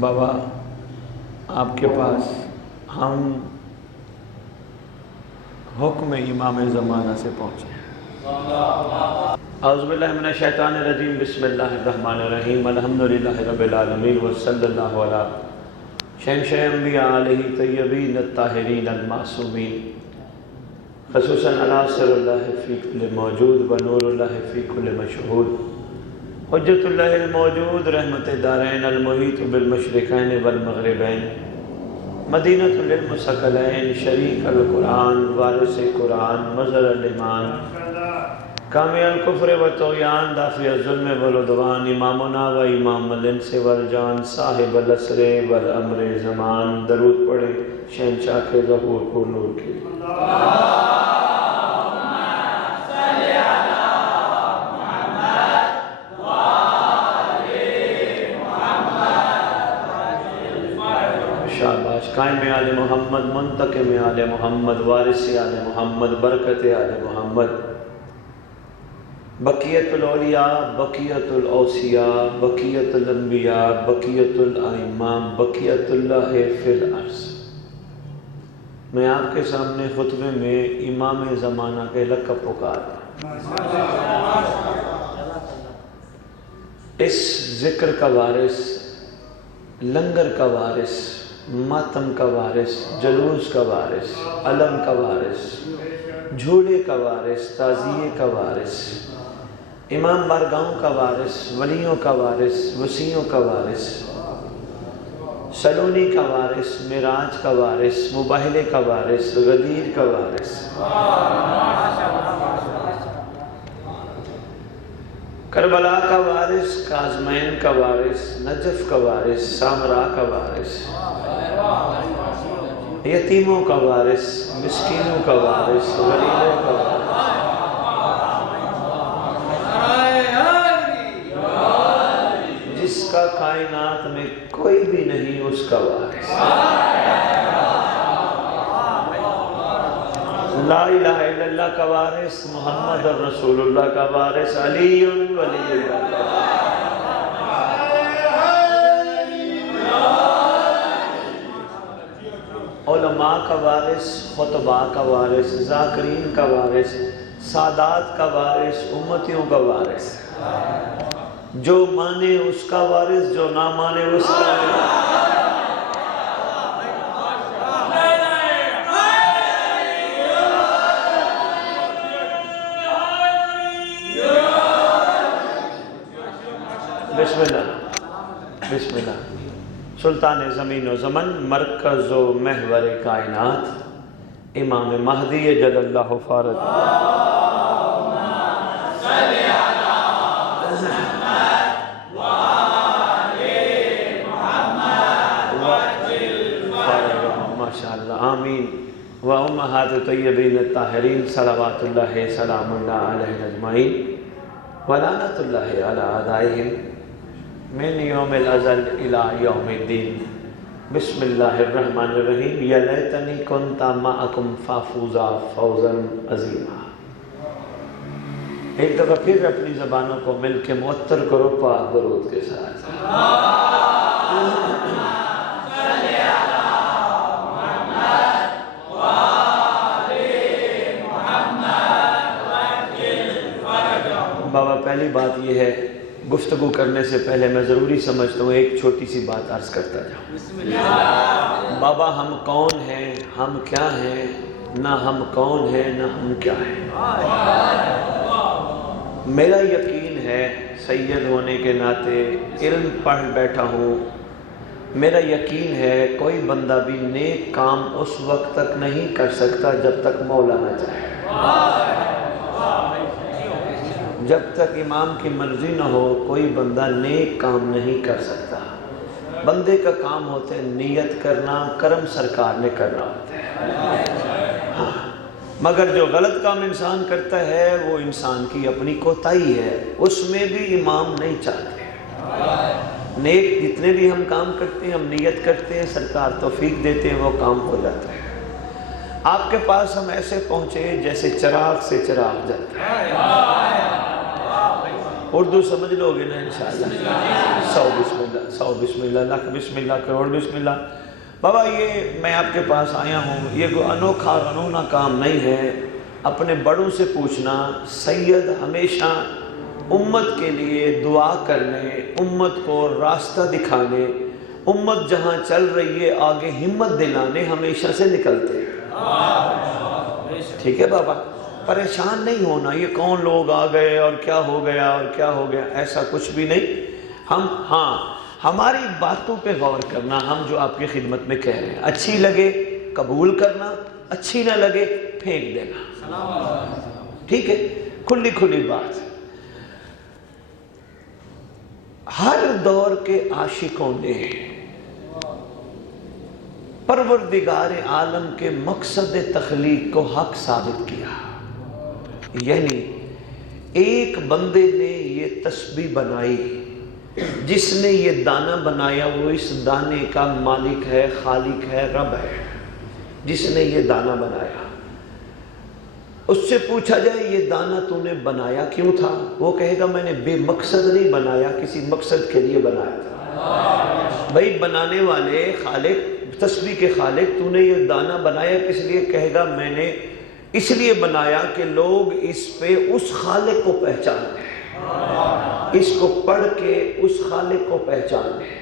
بابا آپ کے پاس ہم حکم امام زمانہ سے پہنچے ہیں۔ اعوذ باللہ من الشیطان الرجیم، بسم اللہ الرحمن الرحیم، الحمدللہ رب العالمین، وصلی اللہ علی شہنشاہ انبیاء علیہ طیبین الطاہرین المعصومین، خصوصاً علی سر اللہ فی کل موجود و نور اللہ فی کل مشہود، حجت اللہ الموجود، رحمت دارین المحیط بالمشرقین والمغربین، مدینۃ للمثقلین، شریک القرآن، وارث قرآن، مظہر الایمان، کامی الکفر و طغیان، دافع الظلم والعدوان، امامنا و امام الانس والجان، صاحب العصر والامر زمان۔ درود پڑھیں شہنشاہ کے ظہور کو نور کے لیے۔ شاباش، قائم آل محمد، منتقم آل محمد، وارث آل محمد، برکت آل محمد، بقیت الاولیاء، بقیت الاوصیاء، بقیت الانبیاء، بقیت الائمہ، بقیت اللہ فی الارض۔ میں آپ کے سامنے خطبے میں امام زمانہ کے لقب پکارتا ہوں۔ اس ذکر کا وارث، لنگر کا وارث، ماتم کا وارث، جلوس کا وارث، علم کا وارث، جھولے کا وارث، تعزیے کا وارث، امام بارگاہوں کا وارث، ولیوں کا وارث، وسیعوں کا وارث، سلونی کا وارث، معراج کا وارث، مباہلے کا وارث، غدیر کا وارث، کربلا کا وارث، کاظمین کا وارث، نجف کا وارث، سامرا کا وارث، یتیموں کا وارث، مسکینوں کا وارث، غریبوں کا وارث، جس کا کائنات میں کوئی بھی نہیں اس کا وارث، لا الہ الا اللہ کا وارث، محمد رسول اللہ کا وارث، علی ولی اللہ کا وارث، علماء کا وارث، خطباء کا وارث، ذاکرین کا وارث، سادات کا وارث، امتیوں کا وارث، جو مانے اس کا وارث، جو نہ مانے اس کا وارث۔ بسم اللہ، بسم اللہ۔ سلطان زمین و زمن، مرکز و محور کائنات، امام مہدی جل اللہ فارغ، ماشاءاللہ، آمین۔ و امہات طیبین الطاہرین، صلوات اللہ سلام اللہ علیہ اجمعین، ولعنت اللہ علی اعدائہم من یوم الازل الى یوم الدین۔ بسم اللہ الرحمن الرحیم، یا لیتنی کنت معکم فافوزا فوزا عظیما۔ ایک دفعہ پھر اپنی زبانوں کو مل کے معطر کرو پاک درود کے ساتھ۔ بابا پہلی بات یہ ہے، گفتگو کرنے سے پہلے میں ضروری سمجھتا ہوں ایک چھوٹی سی بات عرض کرتا جاؤں۔ بابا ہم کون ہیں، ہم کیا ہیں، نہ ہم کون ہیں نہ ہم کیا ہیں۔ میرا یقین ہے سید ہونے کے ناطے، علم پڑھ بیٹھا ہوں، میرا یقین ہے کوئی بندہ بھی نیک کام اس وقت تک نہیں کر سکتا جب تک مولا نہ چاہے۔ جب تک امام کی مرضی نہ ہو کوئی بندہ نیک کام نہیں کر سکتا۔ بندے کا کام ہوتا ہے نیت کرنا، کرم سرکار نے کرنا ہوتا ہے۔ ہاں، مگر جو غلط کام انسان کرتا ہے وہ انسان کی اپنی کوتاہی ہے، اس میں بھی امام نہیں چاہتے۔ نیک جتنے بھی ہم کام کرتے ہیں، ہم نیت کرتے ہیں، سرکار توفیق دیتے ہیں، وہ کام ہو جاتا ہے۔ آپ کے پاس ہم ایسے پہنچے جیسے چراغ سے چراغ جلتا ہے۔ اردو سمجھ لو گے نا انشاءاللہ؟ 100 بسم اللہ، 100 بسم اللہ، لاکھ بسم اللہ، کروڑ بسم اللہ۔ بابا یہ میں آپ کے پاس آیا ہوں، یہ کوئی انوکھا انونا کام نہیں ہے۔ اپنے بڑوں سے پوچھنا، سید ہمیشہ امت کے لیے دعا کرنے، امت کو راستہ دکھانے، امت جہاں چل رہی ہے آگے ہمت دلانے ہمیشہ سے نکلتے ہیں۔ ٹھیک ہے بابا، پریشان نہیں ہونا یہ کون لوگ آ گئے اور کیا ہو گیا اور کیا ہو گیا، ایسا کچھ بھی نہیں۔ ہاں ہماری باتوں پہ غور کرنا، ہم جو آپ کی خدمت میں کہہ رہے ہیں اچھی لگے قبول کرنا، اچھی نہ لگے پھینک دینا، ٹھیک ہے؟ کھلی کھلی بات۔ ہر دور کے عاشقوں نے پروردگار عالم کے مقصد تخلیق کو حق ثابت کیا، یعنی ایک بندے نے یہ تسبیح بنائی، جس نے یہ دانہ بنایا وہ اس دانے کا مالک ہے، خالق ہے، رب ہے، جس نے یہ دانہ بنایا۔ اس سے پوچھا جائے یہ دانہ تو نے بنایا کیوں تھا، وہ کہے گا میں نے بے مقصد نہیں بنایا، کسی مقصد کے لیے بنایا تھا۔ بھائی بنانے والے خالق، تسبیح کے خالق، تو نے یہ دانہ بنایا کس لیے، کہے گا میں نے اس لیے بنایا کہ لوگ اس پہ اس خالق کو پہچان لیں، اس کو پڑھ کے اس خالق کو پہچان لیں۔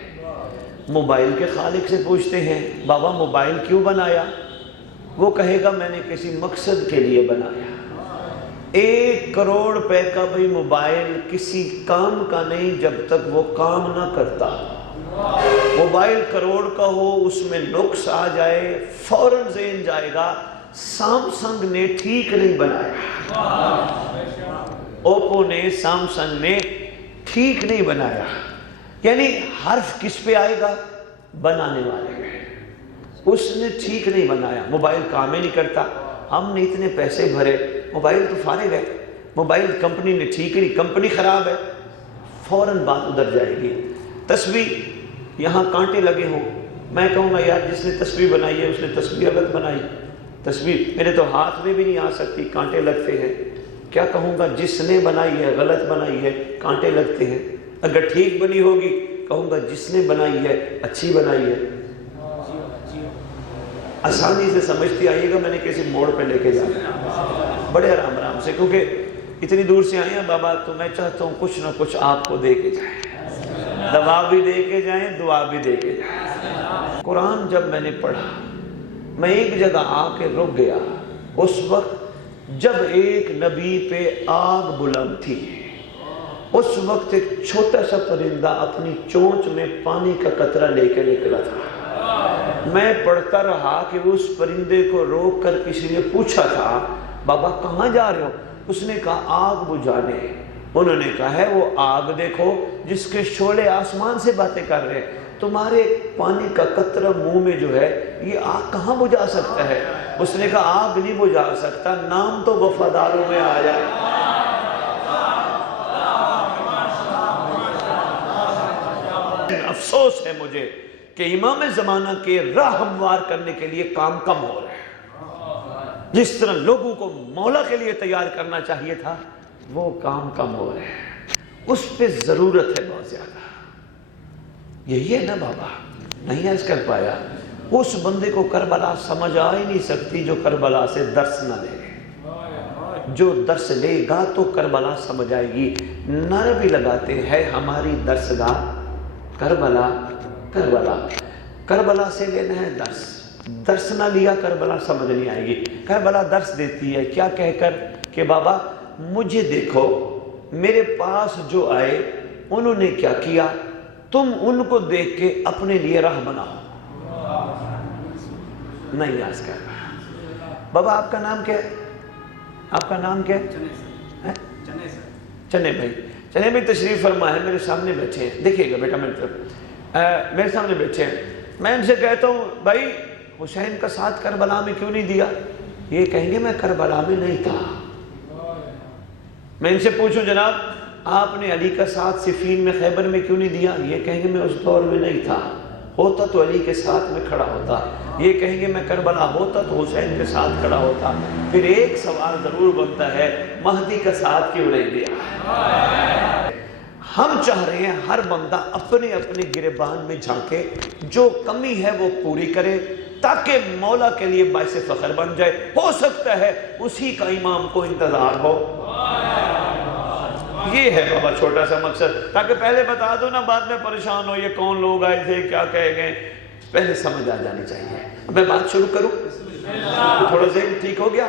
موبائل کے خالق سے پوچھتے ہیں بابا موبائل کیوں بنایا، وہ کہے گا میں نے کسی مقصد کے لیے بنایا۔ 1 کروڑ روپے کا بھئی موبائل کسی کام کا نہیں جب تک وہ کام نہ کرتا۔ موبائل کروڑ کا ہو، اس میں نقص آ جائے، فوراً ذہن جائے گا سامسنگ نے ٹھیک نہیں بنایا، اوپو نے، سامسنگ نے ٹھیک نہیں بنایا۔ یعنی حرف کس پہ آئے گا، بنانے والے میں، اس نے ٹھیک نہیں بنایا۔ موبائل کام ہی نہیں کرتا، ہم نے اتنے پیسے بھرے، موبائل تو فارغ ہے، موبائل کمپنی نے ٹھیک نہیں، کمپنی خراب ہے، فوراً بات ادھر جائے گی۔ تسبیح یہاں کانٹے لگے ہوں، میں کہوں گا یار جس نے تسبیح بنائی ہے اس نے تسبیح غلط بنائی، تسبیح میرے تو ہاتھ میں بھی نہیں آ سکتی، کانٹے لگتے ہیں۔ کیا کہوں گا جس نے بنائی ہے غلط بنائی ہے، کانٹے لگتے ہیں۔ اگر ٹھیک بنی ہوگی کہوں گا جس نے بنائی ہے اچھی بنائی ہے۔ آسانی سے سمجھتی آئیے گا، میں نے کسی موڑ پہ لے کے جانا بڑے آرام آرام سے، کیونکہ اتنی دور سے آئے ہیں بابا، تو میں چاہتا ہوں کچھ نہ کچھ آپ کو دے کے جائیں، دوا بھی دے کے جائیں، دعا بھی دے کے جائیں۔ قرآن جب میں نے پڑھا میں ایک جگہ آ کے رک گیا، اس وقت جب ایک نبی پہ آگ بلند تھی، اس وقت ایک چھوٹا سا پرندہ اپنی چونچ میں پانی کا قطرہ لے کے نکلا تھا۔ میں پڑھتا رہا کہ اس پرندے کو روک کر کسی نے پوچھا تھا بابا کہاں جا رہے ہو، اس نے کہا آگ بجھانے۔ انہوں نے کہا ہے وہ آگ دیکھو جس کے شعلے آسمان سے باتیں کر رہے ہیں، تمہارے پانی کا قطرہ منہ میں جو ہے یہ آگ کہاں بجھا سکتا ہے؟ اس نے کہا آگ نہیں بجھا سکتا، نام تو وفاداروں میں آ جائے۔ افسوس ہے مجھے کہ امام زمانہ کے راہ ہموار کرنے کے لیے کام کم ہو رہے ہیں، جس طرح لوگوں کو مولا کے لیے تیار کرنا چاہیے تھا وہ کام کم ہو رہے ہیں، اس پہ ضرورت ہے بہت زیادہ۔ یہی ہے نا بابا، نہیں عرض کر پایا، اس بندے کو کربلا سمجھ آ ہی نہیں سکتی جو کربلا سے درس نہ لے، جو درس لے گا تو کربلا سمجھ آئے گی۔ نعرہ بھی لگاتے ہیں ہماری درسگاہ کربلا، کربلا، کربلا سے لینا ہے درس، درس نہ لیا کربلا سمجھ نہیں آئے گی۔ کربلا درس دیتی ہے کیا کہہ کر کہ بابا مجھے دیکھو، میرے پاس جو آئے انہوں نے کیا کیا، تم ان کو دیکھ کے اپنے لیے راہ بناؤ۔ نہیں یاد کر رہا بابا آپ کا نام کیا ہے، آپ کا نام کیا ہے؟ چنے بھائی، چنے بھائی تشریف فرما ہے، میرے سامنے بیٹھے ہیں، دیکھیے گا بیٹا میرے سامنے بیٹھے ہیں۔ میں ان سے کہتا ہوں بھائی حسین کا ساتھ کربلا میں کیوں نہیں دیا، یہ کہیں گے میں کربلا میں نہیں تھا۔ میں ان سے پوچھوں جناب آپ نے علی کا ساتھ صفین میں خیبر میں کیوں نہیں دیا، یہ کہیں گے میں اس دور میں نہیں تھا، ہوتا تو علی کے ساتھ میں کھڑا ہوتا۔ یہ کہیں گے میں کربلا ہوتا تو حسین کے ساتھ کھڑا ہوتا۔ پھر ایک سوال ضرور بنتا ہے مہدی کا ساتھ کیوں نہیں دیا؟ ہم چاہ رہے ہیں ہر بندہ اپنے اپنے گریبان میں جھانکے، جو کمی ہے وہ پوری کرے، تاکہ مولا کے لیے باعث فخر بن جائے۔ ہو سکتا ہے اسی کا امام کو انتظار ہو۔ یہ ہے بابا چھوٹا سا مقصد، تاکہ پہلے بتا دو نا، بعد میں پریشان ہو یہ کون لوگ آئے تھے، کیا کہے گئے، پہلے سمجھ آ جانی چاہیے۔ میں بات شروع کروں؟ تھوڑا ذہن ٹھیک ہو گیا؟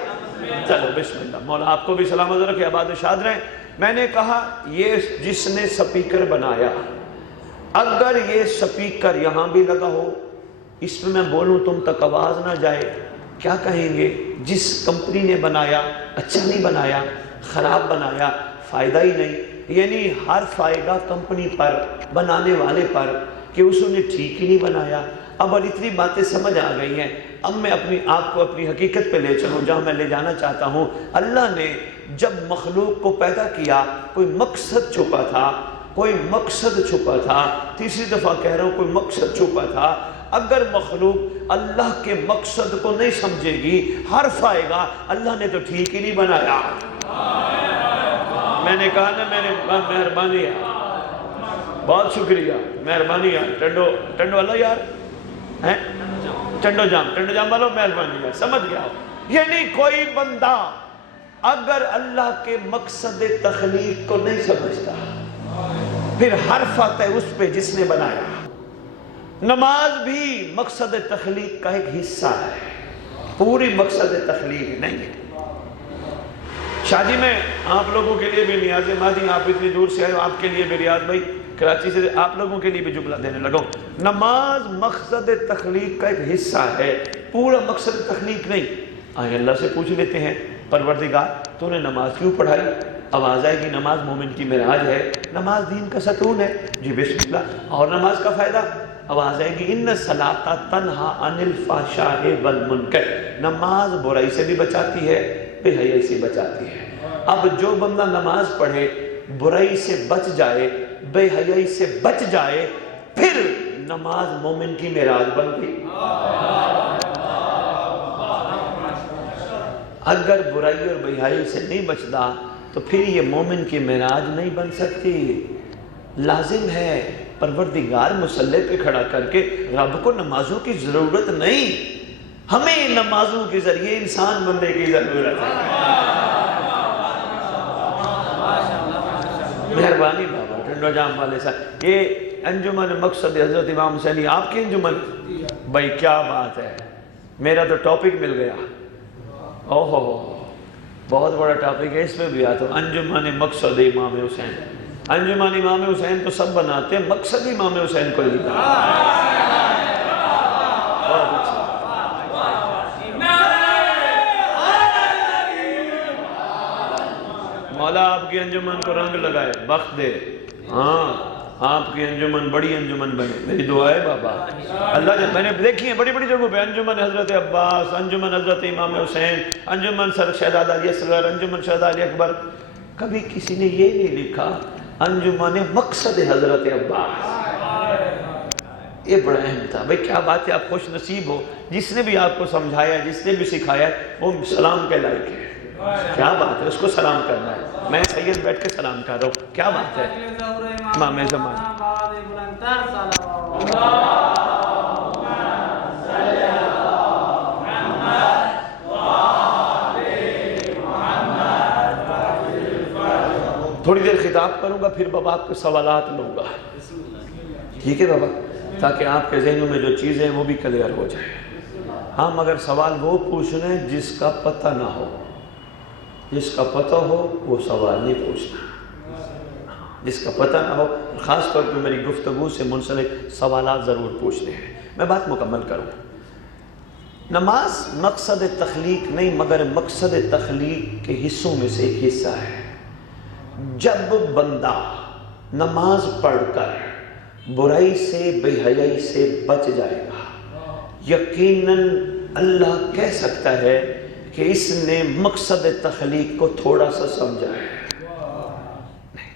چلو بسم اللہ۔ مولا آپ کو بھی سلامت رکھے، آباد و شاد رہیں۔ میں نے کہا یہ جس نے سپیکر بنایا، اگر یہ سپیکر یہاں بھی لگا ہو، اس میں بولوں تم تک آواز نہ جائے، کیا کہیں گے؟ جس کمپنی نے بنایا اچھا نہیں بنایا، خراب بنایا، فائدہ ہی نہیں۔ یعنی حرف آئے گا کمپنی پر، بنانے والے پر، کہ اس نے ٹھیک ہی نہیں بنایا۔ اب اتنی باتیں سمجھ آ گئی ہیں، اب میں آپ کو اپنی حقیقت پہ لے چلوں جہاں میں لے جانا چاہتا ہوں۔ اللہ نے جب مخلوق کو پیدا کیا، کوئی مقصد چھپا تھا، کوئی مقصد چھپا تھا، تیسری دفعہ کہہ رہا ہوں کوئی مقصد چھپا تھا۔ اگر مخلوق اللہ کے مقصد کو نہیں سمجھے گی، حرف آئے گا اللہ نے تو ٹھیک ہی نہیں بنایا۔ میں نے کہا نا، میں نے مہربانی ہے، بہت شکریہ، مہربانی ہے، ٹنڈو والا یار ہیں، ٹنڈو جام والو مہربانی ہے، سمجھ گیا۔ یعنی کوئی بندہ اگر اللہ کے مقصد تخلیق کو نہیں سمجھتا، پھر حرف آتا ہے اس پہ جس نے بنایا۔ نماز بھی مقصد تخلیق کا ایک حصہ ہے، پوری مقصد تخلیق نہیں ہے۔ شادی میں آپ لوگوں کے لیے بھی نیاز مادی، آپ اتنی دور سے آئے ہو، آپ کے لیے بھی ریاض بھائی کراچی سے، آپ لوگوں کے لیے بھی جملہ دینے لگا ہوں۔ نماز مقصد تخلیق کا ایک حصہ ہے، پورا مقصد تخلیق نہیں۔ آئے اللہ سے پوچھ لیتے ہیں، پروردگار تو نے نماز کیوں پڑھائی؟ آواز آئے گی نماز مومن کی معراج ہے، نماز دین کا ستون ہے، جی بسم اللہ۔ اور نماز کا فائدہ؟ آواز آئے گی ان الصلاۃ تنہا عن الفحشاء والمنکر، نماز برائی سے بھی بچاتی ہے، بے حیائی سے بچاتی ہے۔ اب جو بندہ نماز پڑھے، برائی سے بچ جائے، بے حیائی سے بچ جائے، پھر نماز مومن کی معراج بن گئی۔ اگر برائی اور بے حیائی سے نہیں بچتا تو پھر یہ مومن کی معراج نہیں بن سکتی۔ لازم ہے پروردگار مصلی پہ کھڑا کر کے، رب کو نمازوں کی ضرورت نہیں، ہمیں نمازوں کے ذریعے انسان بننے کی ضرورت ہے۔ مہربانی بابا ٹنڈو جام والے صاحب، یہ انجمن مقصد حضرت امام حسینی آپ کی انجمن، بھائی کیا بات ہے، میرا تو ٹاپک مل گیا۔ اوہو بہت بڑا ٹاپک ہے، اس میں بھی آتا ہوں، انجمن مقصد امام حسین۔ انجمن امام حسین تو سب بناتے ہیں، مقصد امام حسین کو ہی مولا آپ کی انجمن کو رنگ لگائے، بخت دے، ہاں آپ کی انجمن بڑی انجمن بنے، میری دعا ہے بابا۔ اللہ جب میں نے دیکھی ہیں بڑی بڑی جگہوں پہ، انجمن حضرت عباس، انجمن حضرت امام حسین، انجمن سر شہزادہ علی اصغر، انجمن شہزادہ علی اکبر، کبھی کسی نے یہ نہیں لکھا انجمن مقصد حضرت عباس۔ یہ بڑا اہم تھا۔ بھئی کیا بات ہے، آپ خوش نصیب ہو، جس نے بھی آپ کو سمجھایا، جس نے بھی سکھایا، وہ سلام کے لائق ہے۔ کیا بات ہے، اس کو سلام کرنا ہے۔ میں سید بیٹھ کے سلام کر رہا ہوں، کیا بات ہے۔ امام زمان تھوڑی دیر خطاب کروں گا، پھر بابا آپ کے سوالات لوں گا، ٹھیک ہے بابا، تاکہ آپ کے ذہنوں میں جو چیزیں ہیں وہ بھی کلیئر ہو جائے۔ ہاں مگر سوال وہ پوچھنا ہے جس کا پتہ نہ ہو، جس کا پتہ ہو وہ سوال نہیں پوچھنا، جس کا پتہ نہ ہو، خاص طور پہ میری گفتگو سے منسلک سوالات ضرور پوچھنے ہیں۔ میں بات مکمل کروں۔ نماز مقصد تخلیق نہیں مگر مقصد تخلیق کے حصوں میں سے ایک حصہ ہے۔ جب بندہ نماز پڑھ کر برائی سے بے حیائی سے بچ جائے گا، یقیناً اللہ کہہ سکتا ہے کہ اس نے مقصد تخلیق کو تھوڑا سا سمجھا ہے۔ نہیں،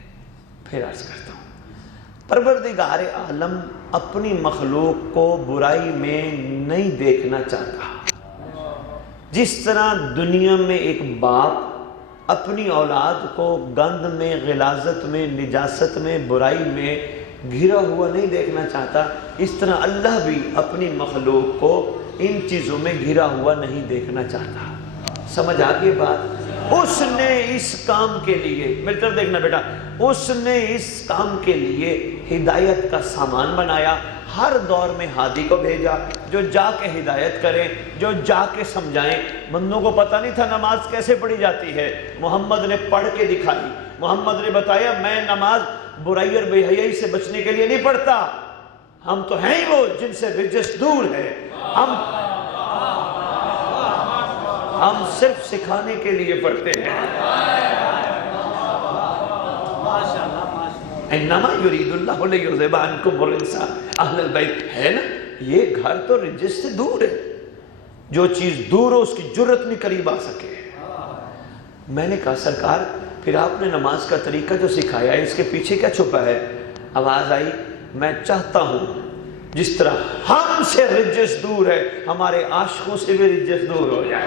پھر عرض کرتا ہوں، پروردگار عالم اپنی مخلوق کو برائی میں نہیں دیکھنا چاہتا۔ جس طرح دنیا میں ایک باپ اپنی اولاد کو گند میں، غلاظت میں، نجاست میں، برائی میں گھرا ہوا نہیں دیکھنا چاہتا، اس طرح اللہ بھی اپنی مخلوق کو ان چیزوں میں گھرا ہوا نہیں دیکھنا چاہتا۔ سمجھ آگے بات؟ اس نے اس کام کے لیے، میری طرف دیکھنا بیٹا، اس نے اس کام کے لیے ہدایت کا سامان بنایا، ہر دور میں ہادی کو بھیجا جو جا کے ہدایت کریں، جو جا کے سمجھائیں۔ بندوں کو پتہ نہیں تھا نماز کیسے پڑھی جاتی ہے، محمد نے پڑھ کے دکھائی، محمد نے بتایا میں نماز برائی اور بے حیائی سے بچنے کے لیے نہیں پڑھتا، ہم تو ہیں ہی وہ جن سے رجس دور ہے، ہم صرف سکھانے کے لیے پڑھتے ہیں۔ انما یرید اللہ لیذھب عنکم الرجس اہل البیت، ہے نا، یہ گھر تو رجس سے دور ہے، جو چیز دور ہو اس کی جرت نہیں قریب آ سکے۔ میں نے کہا سرکار پھر آپ نے نماز کا طریقہ جو سکھایا ہے اس کے پیچھے کیا چھپا ہے؟ آواز آئی، میں چاہتا ہوں جس طرح ہم سے رجس دور ہے ہمارے عاشقوں سے بھی رجس دور ہو جائے۔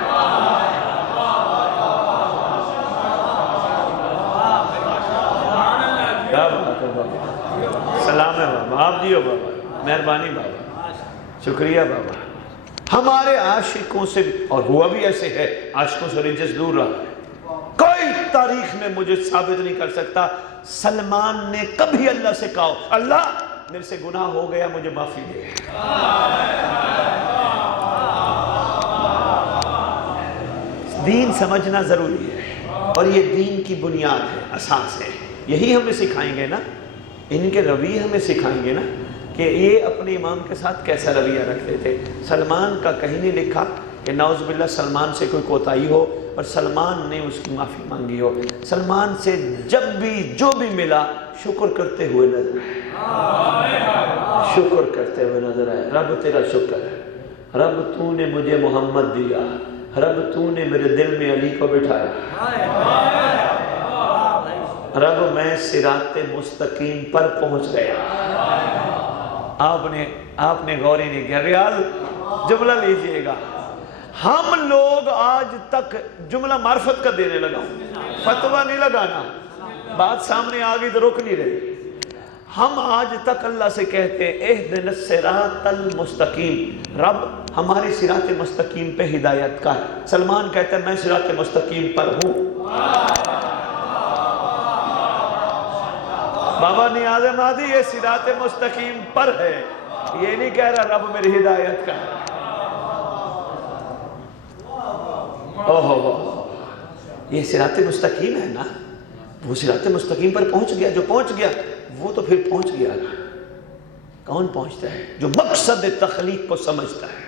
کیا بات ہے بابا، سلام ہے بابا، آپ دیو بابا، مہربانی بابا، شکریہ بابا۔ ہمارے عاشقوں سے، اور ہوا بھی ایسے ہے، عاشقوں سے رجس دور رہا ہے۔ کوئی تاریخ میں مجھے ثابت نہیں کر سکتا سلمان نے کبھی اللہ سے کہا اللہ میرے سے گناہ ہو گیا مجھے معافی دے۔ دین سمجھنا ضروری ہے، اور یہ دین کی بنیاد ہے، اساس ہے۔ یہی ہمیں سکھائیں گے نا، ان کے رویے ہمیں سکھائیں گے نا کہ یہ اپنے امام کے ساتھ کیسا رویہ رکھتے تھے۔ سلمان کا کہیں نہیں لکھا کہ نعوذ باللہ سلمان سے کوئی کوتاہی ہو اور سلمان نے اس کی معافی مانگی ہو۔ سلمان سے جب بھی جو بھی ملا شکر کرتے ہوئے نظر آئے، شکر کرتے ہوئے نظر آئے، رب تیرا شکر ہے، رب تو نے مجھے محمد دیا، رب تو نے میرے دل میں علی کو بٹھایا، رب میں صراط مستقیم پر پہنچ گیا۔ آپ نے غور ہی نہیں کیا۔ ریاض جملہ لیجئے گا، ہم لوگ آج تک جملہ معرفت کا دینے لگا ہوں، فتویٰ نہیں لگانا، بات سامنے آگئی تو رک نہیں رہی۔ ہم آج تک اللہ سے کہتے ہیں اہدنا الصراط المستقیم، رب ہماری صراط مستقیم پہ ہدایت کا ہے۔ سلمان کہتا ہے میں صراط مستقیم پر ہوں۔ بابا نیاز مادی یہ صراط مستقیم پر ہے، یہ نہیں کہہ رہا رب میری ہدایت کا ہے۔ یہ صراط مستقیم ہے نا، وہ صراط مستقیم پر پہنچ گیا، جو پہنچ گیا وہ تو پھر پہنچ گیا نا۔ کون پہنچتا ہے؟ جو مقصد تخلیق کو سمجھتا ہے،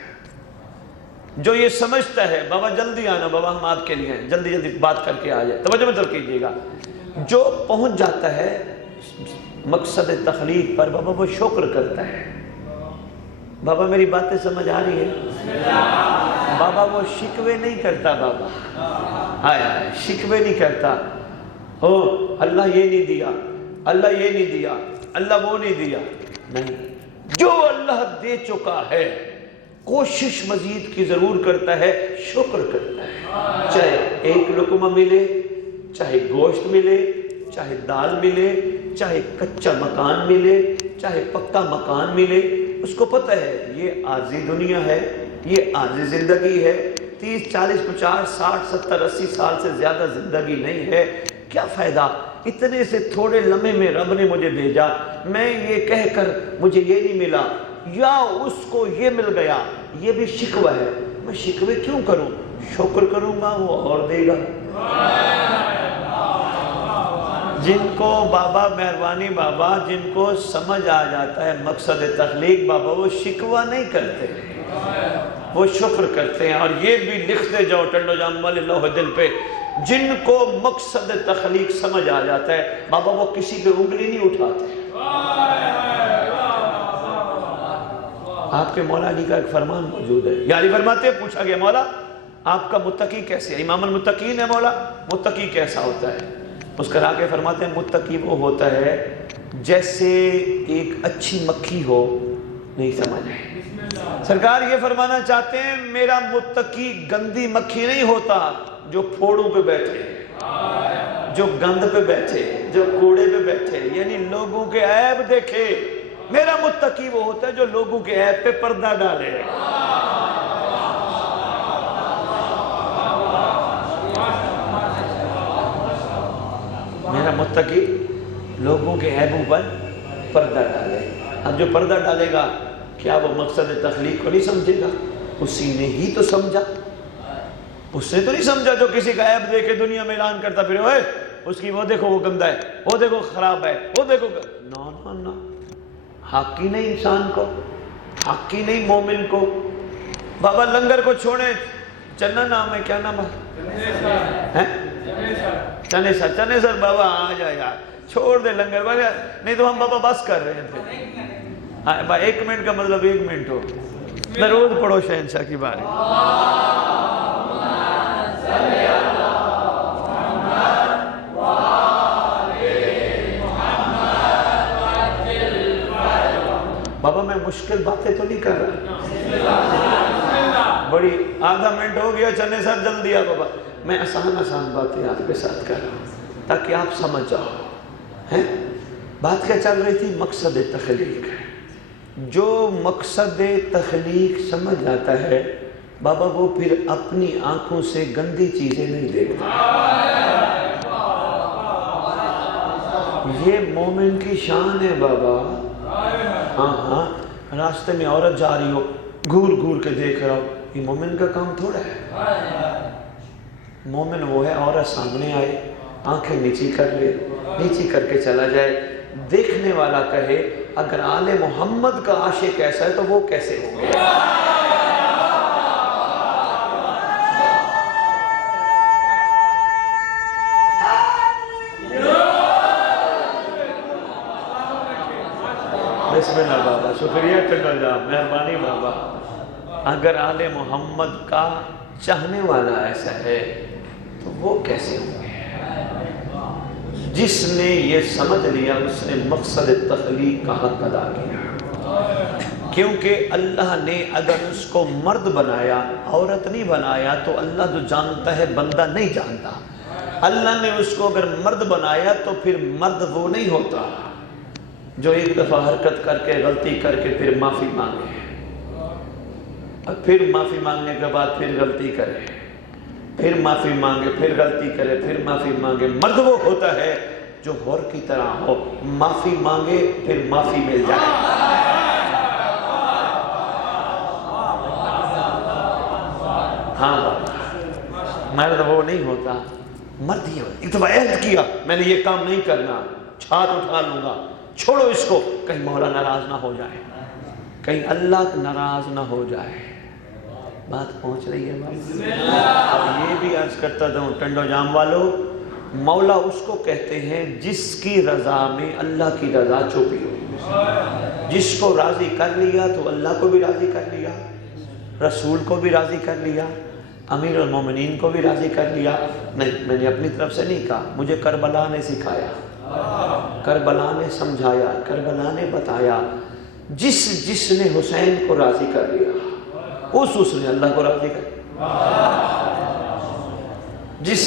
جو یہ سمجھتا ہے۔ بابا جلدی آنا بابا، ہم آپ کے لیے ہیں، جلدی جلدی بات کر کے آ جائے، توجہ مت کیجیے گا۔ جو پہنچ جاتا ہے مقصد تخلیق پر بابا وہ شکر کرتا ہے۔ بابا میری باتیں سمجھ آ رہی ہے؟ بابا وہ شکوے نہیں کرتا، بابا ہائے ہائے شکوے نہیں کرتا، او اللہ یہ نہیں دیا، اللہ یہ نہیں دیا، اللہ وہ نہیں دیا، نہیں، جو اللہ دے چکا ہے کوشش مزید کی ضرور کرتا ہے، شکر کرتا ہے۔ چاہے ایک لقمہ ملے، چاہے گوشت ملے، چاہے دال ملے، چاہے کچا مکان ملے، چاہے پکا مکان ملے، اس کو پتہ ہے یہ عارضی دنیا ہے، یہ عارضی زندگی ہے، 30 40 50 60 70 80 سال سے زیادہ زندگی نہیں ہے، کیا فائدہ اتنے سے تھوڑے لمحے میں رب نے مجھے بھیجا، میں یہ کہہ کر مجھے یہ نہیں ملا یا اس کو یہ مل گیا، یہ بھی شکوہ ہے۔ میں شکوے کیوں کروں؟ شکر کروں گا وہ اور دے گا۔ جن کو بابا مہربانی بابا جن کو سمجھ آ جاتا ہے مقصد تخلیق، بابا وہ شکوہ نہیں کرتے، وہ شکر کرتے ہیں۔ اور یہ بھی لکھتے جاؤ ٹنڈو جام والے لوح دل پہ، جن کو مقصد تخلیق سمجھ آ جاتا ہے بابا وہ کسی پہ انگلی نہیں اٹھاتے۔ آپ کے مولا علی کا ایک فرمان موجود ہے، یا علی فرماتے ہیں پوچھا گیا مولا آپ کا متقی کیسے ہے؟ امام المتقین ہے مولا، متقی کیسا ہوتا ہے؟ مسکرا کے فرماتے ہیں متقی وہ ہوتا ہے جیسے ایک اچھی مکھی ہو، نہیں سمجھ آئے؟ سرکار یہ فرمانا چاہتے ہیں میرا متقی گندی مکھی نہیں ہوتا جو پھوڑوں پہ بیٹھے، جو گند پہ بیٹھے، جو کوڑے پہ بیٹھے، یعنی لوگوں کے عیب دیکھے. میرا متقی وہ ہوتا ہے جو لوگوں کے عیب پہ پردہ ڈالے. میرا متقی لوگوں کے عیبوں پر پردہ ڈالے. اب جو پردہ ڈالے گا کیا وہ مقصد تخلیق کو نہیں سمجھے گا؟ اسی نے ہی تو سمجھا. اس نے تو نہیں سمجھا جو کسی کا عیب دے کے دنیا میں اعلان کرتا پھر اوے اس کی وہ دیکھو وہ گندا ہے، وہ دیکھو خراب ہے، وہ دیکھو. نا نا نا، حق ہی نہیں انسان کو، حق ہی نہیں مومن کو. بابا لنگر کو چھوڑیں، چنا نام ہے، کیا نام ہے؟ چنے سر، چنے سر بابا آ جا یار، چھوڑ دے لنگر بابا. نہیں تو ہم بابا بس کر رہے تھے. ہاں 1 منٹ کا مطلب 1 منٹ ہو. درود پڑھو شہنشاہ کی باری. بابا میں مشکل باتیں تو نہیں کر رہا، بڑی آدھا منٹ ہو گیا چنے سر جلدی آ بابا. میں آسان باتیں آپ کے ساتھ کر رہا ہوں تاکہ آپ سمجھ جاؤ. بات کیا چل رہی تھی؟ مقصد تخلیق. جو مقصد تخلیق سمجھ جاتا ہے بابا وہ پھر اپنی آنکھوں سے گندی چیزیں نہیں دیکھتا. یہ مومن کی شان ہے بابا. ہاں راستے میں عورت جا رہی ہو گھور گھور کے دیکھ رہا ہو، یہ مومن کا کام تھوڑا ہے. مومن وہ ہے عورت سامنے آئے آنکھیں نیچی کر لے، نیچی کر کے چلا جائے. دیکھنے والا کہے اگر آل محمد کا عاشق ایسا ہے تو وہ کیسے ہو گیا. بسم اللہ بابا، شکریہ ٹنڈل جان، مہربانی بابا. اگر آل محمد کا چاہنے والا ایسا ہے تو وہ کیسے ہوں گے؟ جس نے یہ سمجھ لیا اس نے مقصد تخلیق کا حق ادا کیا. کیونکہ اللہ نے اگر اس کو مرد بنایا عورت نہیں بنایا تو اللہ جو جانتا ہے بندہ نہیں جانتا. اللہ نے اس کو اگر مرد بنایا تو پھر مرد وہ نہیں ہوتا جو ایک دفعہ حرکت کر کے غلطی کر کے پھر معافی مانگے، اور پھر معافی مانگنے کے بعد پھر غلطی کرے، پھر معافی مانگے، پھر غلطی کرے، پھر معافی مانگے. مرد وہ ہوتا ہے جو حور کی طرح ہو، معافی مانگے پھر معافی مل جائے. ہاں مرد وہ نہیں ہوتا، مرد ہی ہوتا. ایک دفعہ عہد کیا میں نے یہ کام نہیں کرنا، چھات اٹھا لوں گا، چھوڑو اس کو، کہیں مولا ناراض نہ ہو جائے، کہیں اللہ ناراض نہ ہو جائے. بات پہنچ رہی ہے بابا. اب یہ بھی عرض کرتا تھا ٹنڈو جام والو، مولا اس کو کہتے ہیں جس کی رضا میں اللہ کی رضا چھپی ہو. جس کو راضی کر لیا تو اللہ کو بھی راضی کر لیا، رسول کو بھی راضی کر لیا، امیر المومنین کو بھی راضی کر لیا. نہیں، میں نے اپنی طرف سے نہیں کہا، مجھے کربلا نے سکھایا، کربلا نے سمجھایا، کربلا نے بتایا. جس نے حسین کو راضی کر لیا اس نے اللہ کو راضی کر لیا. جس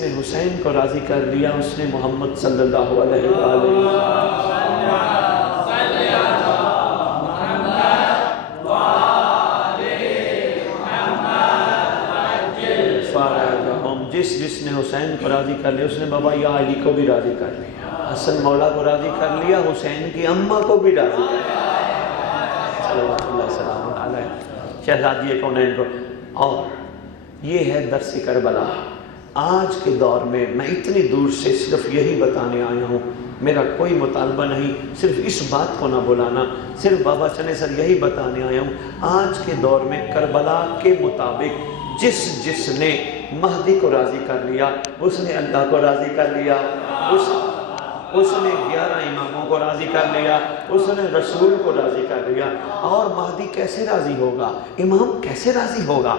نے حسین کو راضی کر لیا اس نے محمد صلی اللہ علیہ وآلہ جس نے حسین کو راضی کر لیا اس نے بابا یا علی کو بھی راضی کر لیا، حسن مولا کو راضی کر لیا، حسین کی اماں کو بھی راضی کر لیا. صلوات اللہ السلام علیہ شہزادی کونین کو. اور یہ ہے درس کربلا. آج کے دور میں میں اتنی دور سے صرف یہی بتانے آیا ہوں، میرا کوئی مطالبہ نہیں صرف اس بات کو نہ بلانا، صرف بابا چنے سر یہی بتانے آیا ہوں. آج کے دور میں کربلا کے مطابق جس نے مہدی کو راضی کر لیا اس نے اللہ کو راضی کر لیا، اس نے 11 اماموں کو راضی کر لیا، اس نے رسول کو راضی کر لیا. اور مہدی کیسے راضی ہوگا، امام کیسے راضی ہوگا؟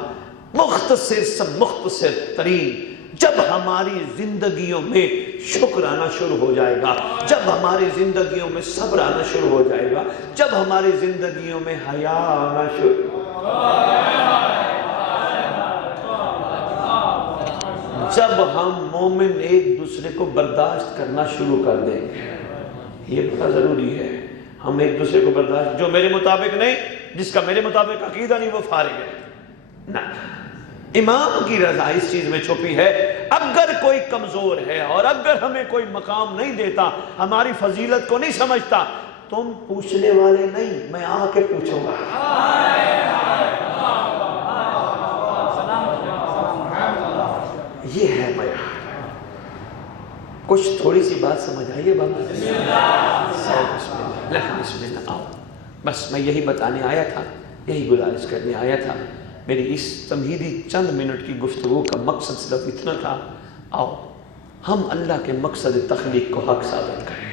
مختصر سب مختصر ترین، جب ہماری زندگیوں میں شکر آنا شروع ہو جائے گا، جب ہماری زندگیوں میں صبر آنا شروع ہو جائے گا، جب ہماری زندگیوں میں حیا آنا شروع جب ہم مومن ایک دوسرے کو برداشت کرنا شروع کر دیں گے، یہ بڑا ضروری ہے، ہم ایک دوسرے کو برداشت، جو میرے مطابق نہیں، جس کا میرے مطابق عقیدہ نہیں، وہ فارغ ہے نہ، امام کی رضا اس چیز میں چھپی ہے۔ اگر کوئی کمزور ہے اور اگر ہمیں کوئی مقام نہیں دیتا، ہماری فضیلت کو نہیں سمجھتا، تم پوچھنے والے نہیں، میں آ کے پوچھوں گا۔ یہ ہے بیان۔ کچھ تھوڑی سی بات سمجھ آئیے بابا؟ بسم اللہ، آؤ، بس میں یہی بتانے آیا تھا، یہی گزارش کرنے آیا تھا۔ میری اس تمہیدی چند منٹ کی گفتگو کا مقصد صرف اتنا تھا، آؤ ہم اللہ کے مقصد تخلیق کو حق ثابت کریں۔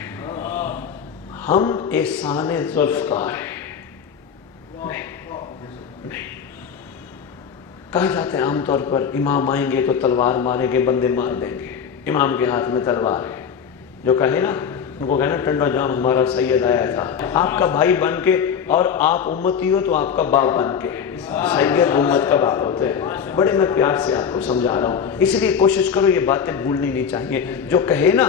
ہم احسان ذوالفقار ہیں نہیں۔ کہا جاتا ہے عام طور پر امام آئیں گے تو تلوار ماریں گے، بندے مار دیں گے، امام کے ہاتھ میں تلوار ہے۔ جو کہے نا، ان کو کہنا ٹنڈا جام ہمارا سید آیا تھا، آپ کا بھائی بن کے، اور آپ امتی ہو تو آپ کا باپ بن کے، سید امت کا باپ ہوتے ہیں۔ بڑے میں پیار سے آپ کو سمجھا رہا ہوں، اس لیے کوشش کرو یہ باتیں بھولنی نہیں چاہیے۔ جو کہے نا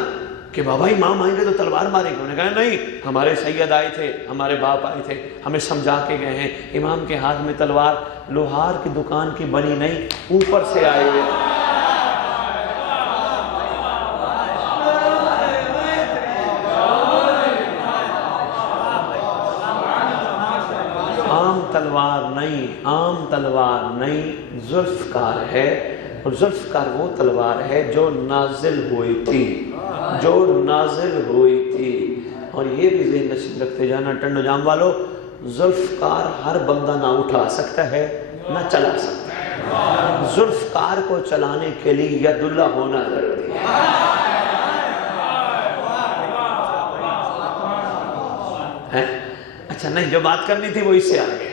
کہ بابا امام آئیں گے تو تلوار ماریں گے، انہوں نے کہا نہیں، ہمارے سید آئے تھے، ہمارے باپ آئے تھے، ہمیں سمجھا کے گئے ہیں، امام کے ہاتھ میں تلوار لوہار کی دکان کی بنی نہیں، اوپر سے آئے ہوئے۔ عام تلوار نہیں، ذوالفقار ہے، اور ذوالفقار وہ تلوار ہے جو نازل ہوئی تھی، اور یہ بھی ذہن نشین رکھتے جانا ٹنڈو جام والو، ذوالفقار ہر بندہ نہ اٹھا سکتا ہے نہ چلا سکتا ہے، ذوالفقار کو چلانے کے لیے ید اللہ ہونا ضروری ہے۔ اچھا نہیں، جو بات کرنی تھی وہ اس سے آگے ہے۔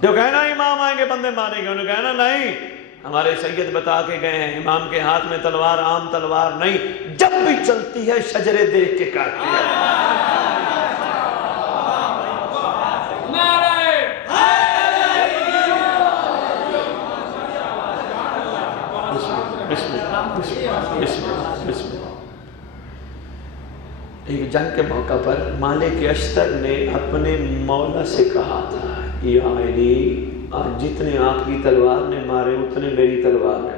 جو کہنا امام آئیں گے بندے ماریں گے، انہوں نے کہنا نہیں، ہمارے سید بتا کے گئے ہیں امام کے ہاتھ میں تلوار عام تلوار نہیں، جب بھی چلتی ہے شجرے دیکھ کے کاٹتی ہے۔ بسم اللہ۔ ایک جنگ کے موقع پر مالک اشتر نے اپنے مولا سے کہا تھا، یا علی آج جتنے آپ کی تلوار نے مارے اتنے میری تلوار نے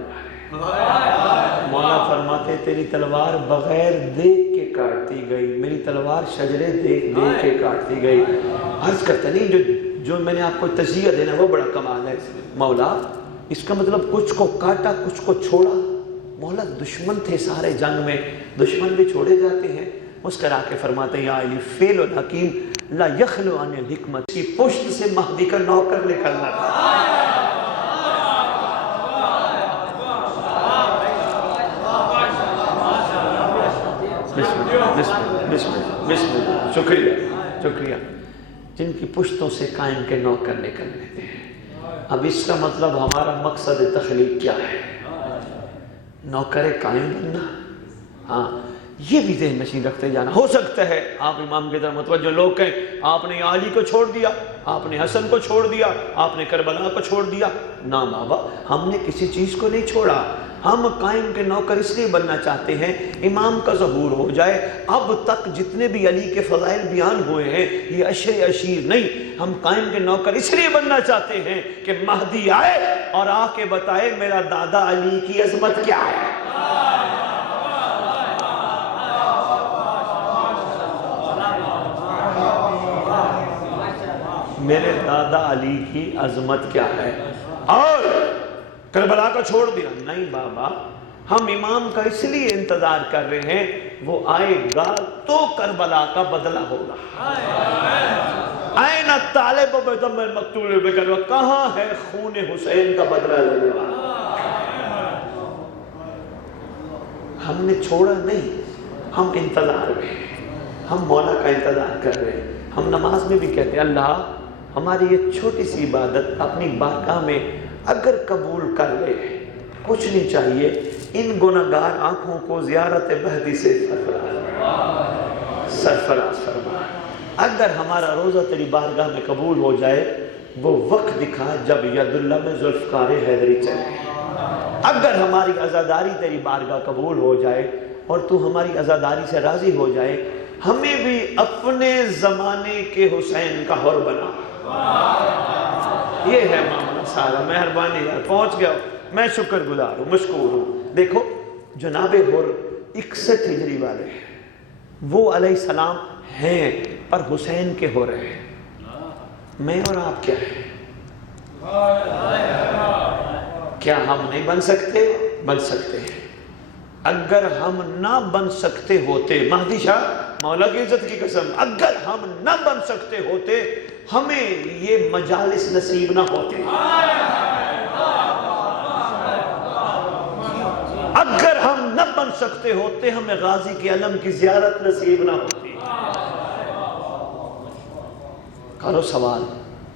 مارے۔ مولا فرماتے تیری تلوار بغیر دیکھ کے کاٹتی گئی، میری تلوار شجرے دیکھ کے کاٹتی گئی۔ عرض کرتا نہیں، جو میں نے آپ کو تجزیہ دینا وہ بڑا کمال ہے مولا، اس کا مطلب کچھ کو کاٹا کچھ کو چھوڑا۔ مولا دشمن تھے سارے جنگ میں، دشمن بھی چھوڑے جاتے ہیں۔ مسکرا کے فرماتے ہیں یا علی فعل الحکیم لا یخلو عن الحکمت، کی پشت سے مہدی کا نوکر نکلنا تھا۔ بسم اللہ، شکریہ۔ جن کی پشتوں سے قائم کے نوکر نکل لیتے ہیں۔ اب اس کا مطلب ہمارا مقصد تخلیق کیا ہے؟ نوکر قائم بننا۔ ہاں، یہ بھی ذہن نشین رکھتے جانا۔ ہو سکتا ہے آپ امام کی طرف متوجہ لوگ کہیں آپ نے علی کو چھوڑ دیا، آپ نے حسن کو چھوڑ دیا، آپ نے کربلا کو چھوڑ دیا۔ نہ بابا، ہم نے کسی چیز کو نہیں چھوڑا، ہم قائم کے نوکر اس لیے بننا چاہتے ہیں امام کا ظہور ہو جائے۔ اب تک جتنے بھی علی کے فضائل بیان ہوئے ہیں یہ اشر اشیر نہیں، ہم قائم کے نوکر اس لیے بننا چاہتے ہیں کہ مہدی آئے اور آ کے بتائے میرا دادا علی کی عظمت کیا ہے۔ میرے دادا علی کی عظمت کیا ہے، اور کربلا کو چھوڑ دیا نہیں بابا، ہم امام کا اس لیے انتظار کر رہے ہیں، وہ آئے گا تو کربلا کا بدلہ ہوگا۔ آئین طالب بدم مقتول بکربلا، کہاں ہے خون حسین کا بدلہ لینے والا؟ ہم نے چھوڑا نہیں، ہم انتظار میں، ہم مولا کا انتظار کر رہے ہیں۔ ہم نماز میں بھی کہتے ہیں اللہ ہماری یہ چھوٹی سی عبادت اپنی بارگاہ میں اگر قبول کر لے، کچھ نہیں چاہیے، ان گناہگار آنکھوں کو زیارت مہدی سے سرفراز فرما۔ اگر ہمارا روزہ تیری بارگاہ میں قبول ہو جائے وہ وقت دکھا جب ید اللہ میں ذوالفقار حیدری چلے۔ اگر ہماری عزاداری تیری بارگاہ قبول ہو جائے اور تو ہماری عزاداری سے راضی ہو جائے، ہمیں بھی اپنے زمانے کے حسین کا حر بنا۔ یہ ہے معاملہ سارا۔ مہربانی یار، پہنچ گیا ہوں، میں شکر گزار ہوں، مشکور ہوں۔ دیکھو جناب حر 61 ہجری والے ہیں، وہ علیہ السلام ہیں پر حسین کے حر ہیں۔ میں اور آپ کیا ہیں؟ کیا ہم نہیں بن سکتے؟ بن سکتے ہیں۔ اگر ہم نہ بن سکتے ہوتے، مہدی شاہ مولا کی عزت کی قسم، اگر ہم نہ بن سکتے ہوتے ہمیں یہ مجالس نصیب نہ ہوتے، اگر ہم نہ بن سکتے ہوتے ہمیں غازی کے علم کی زیارت نصیب نہ ہوتی۔ کرو سوال،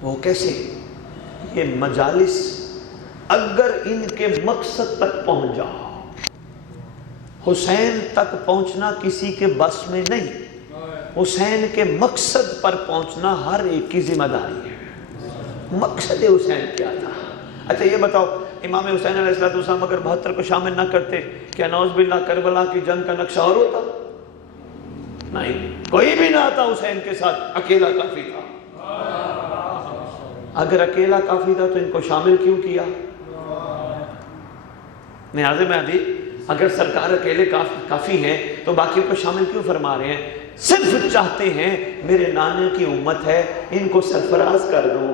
وہ کیسے؟ یہ مجالس اگر ان کے مقصد تک پہنچ جاؤ، حسین تک پہنچنا کسی کے بس میں نہیں، حسین کے مقصد پر پہنچنا ہر ایک کی ذمہ داری ہے۔ مقصد حسین کیا تھا؟ اچھا یہ بتاؤ، امام حسین علیہ السلام اگر 72 کو شامل نہ کرتے کیا نعوذ باللہ کربلا کی جنگ کا نقشہ اور ہوتا؟ نہیں، کوئی بھی نہ آتا حسین کے ساتھ، اکیلا کافی تھا۔ اگر اکیلا کافی تھا تو ان کو شامل کیوں کیا؟ نیاز مہدی، اگر سرکار اکیلے کافی ہیں تو باقی کو شامل کیوں فرما رہے ہیں؟ صرف چاہتے ہیں میرے نانے کی امت ہے، ان کو سرفراز کر دو۔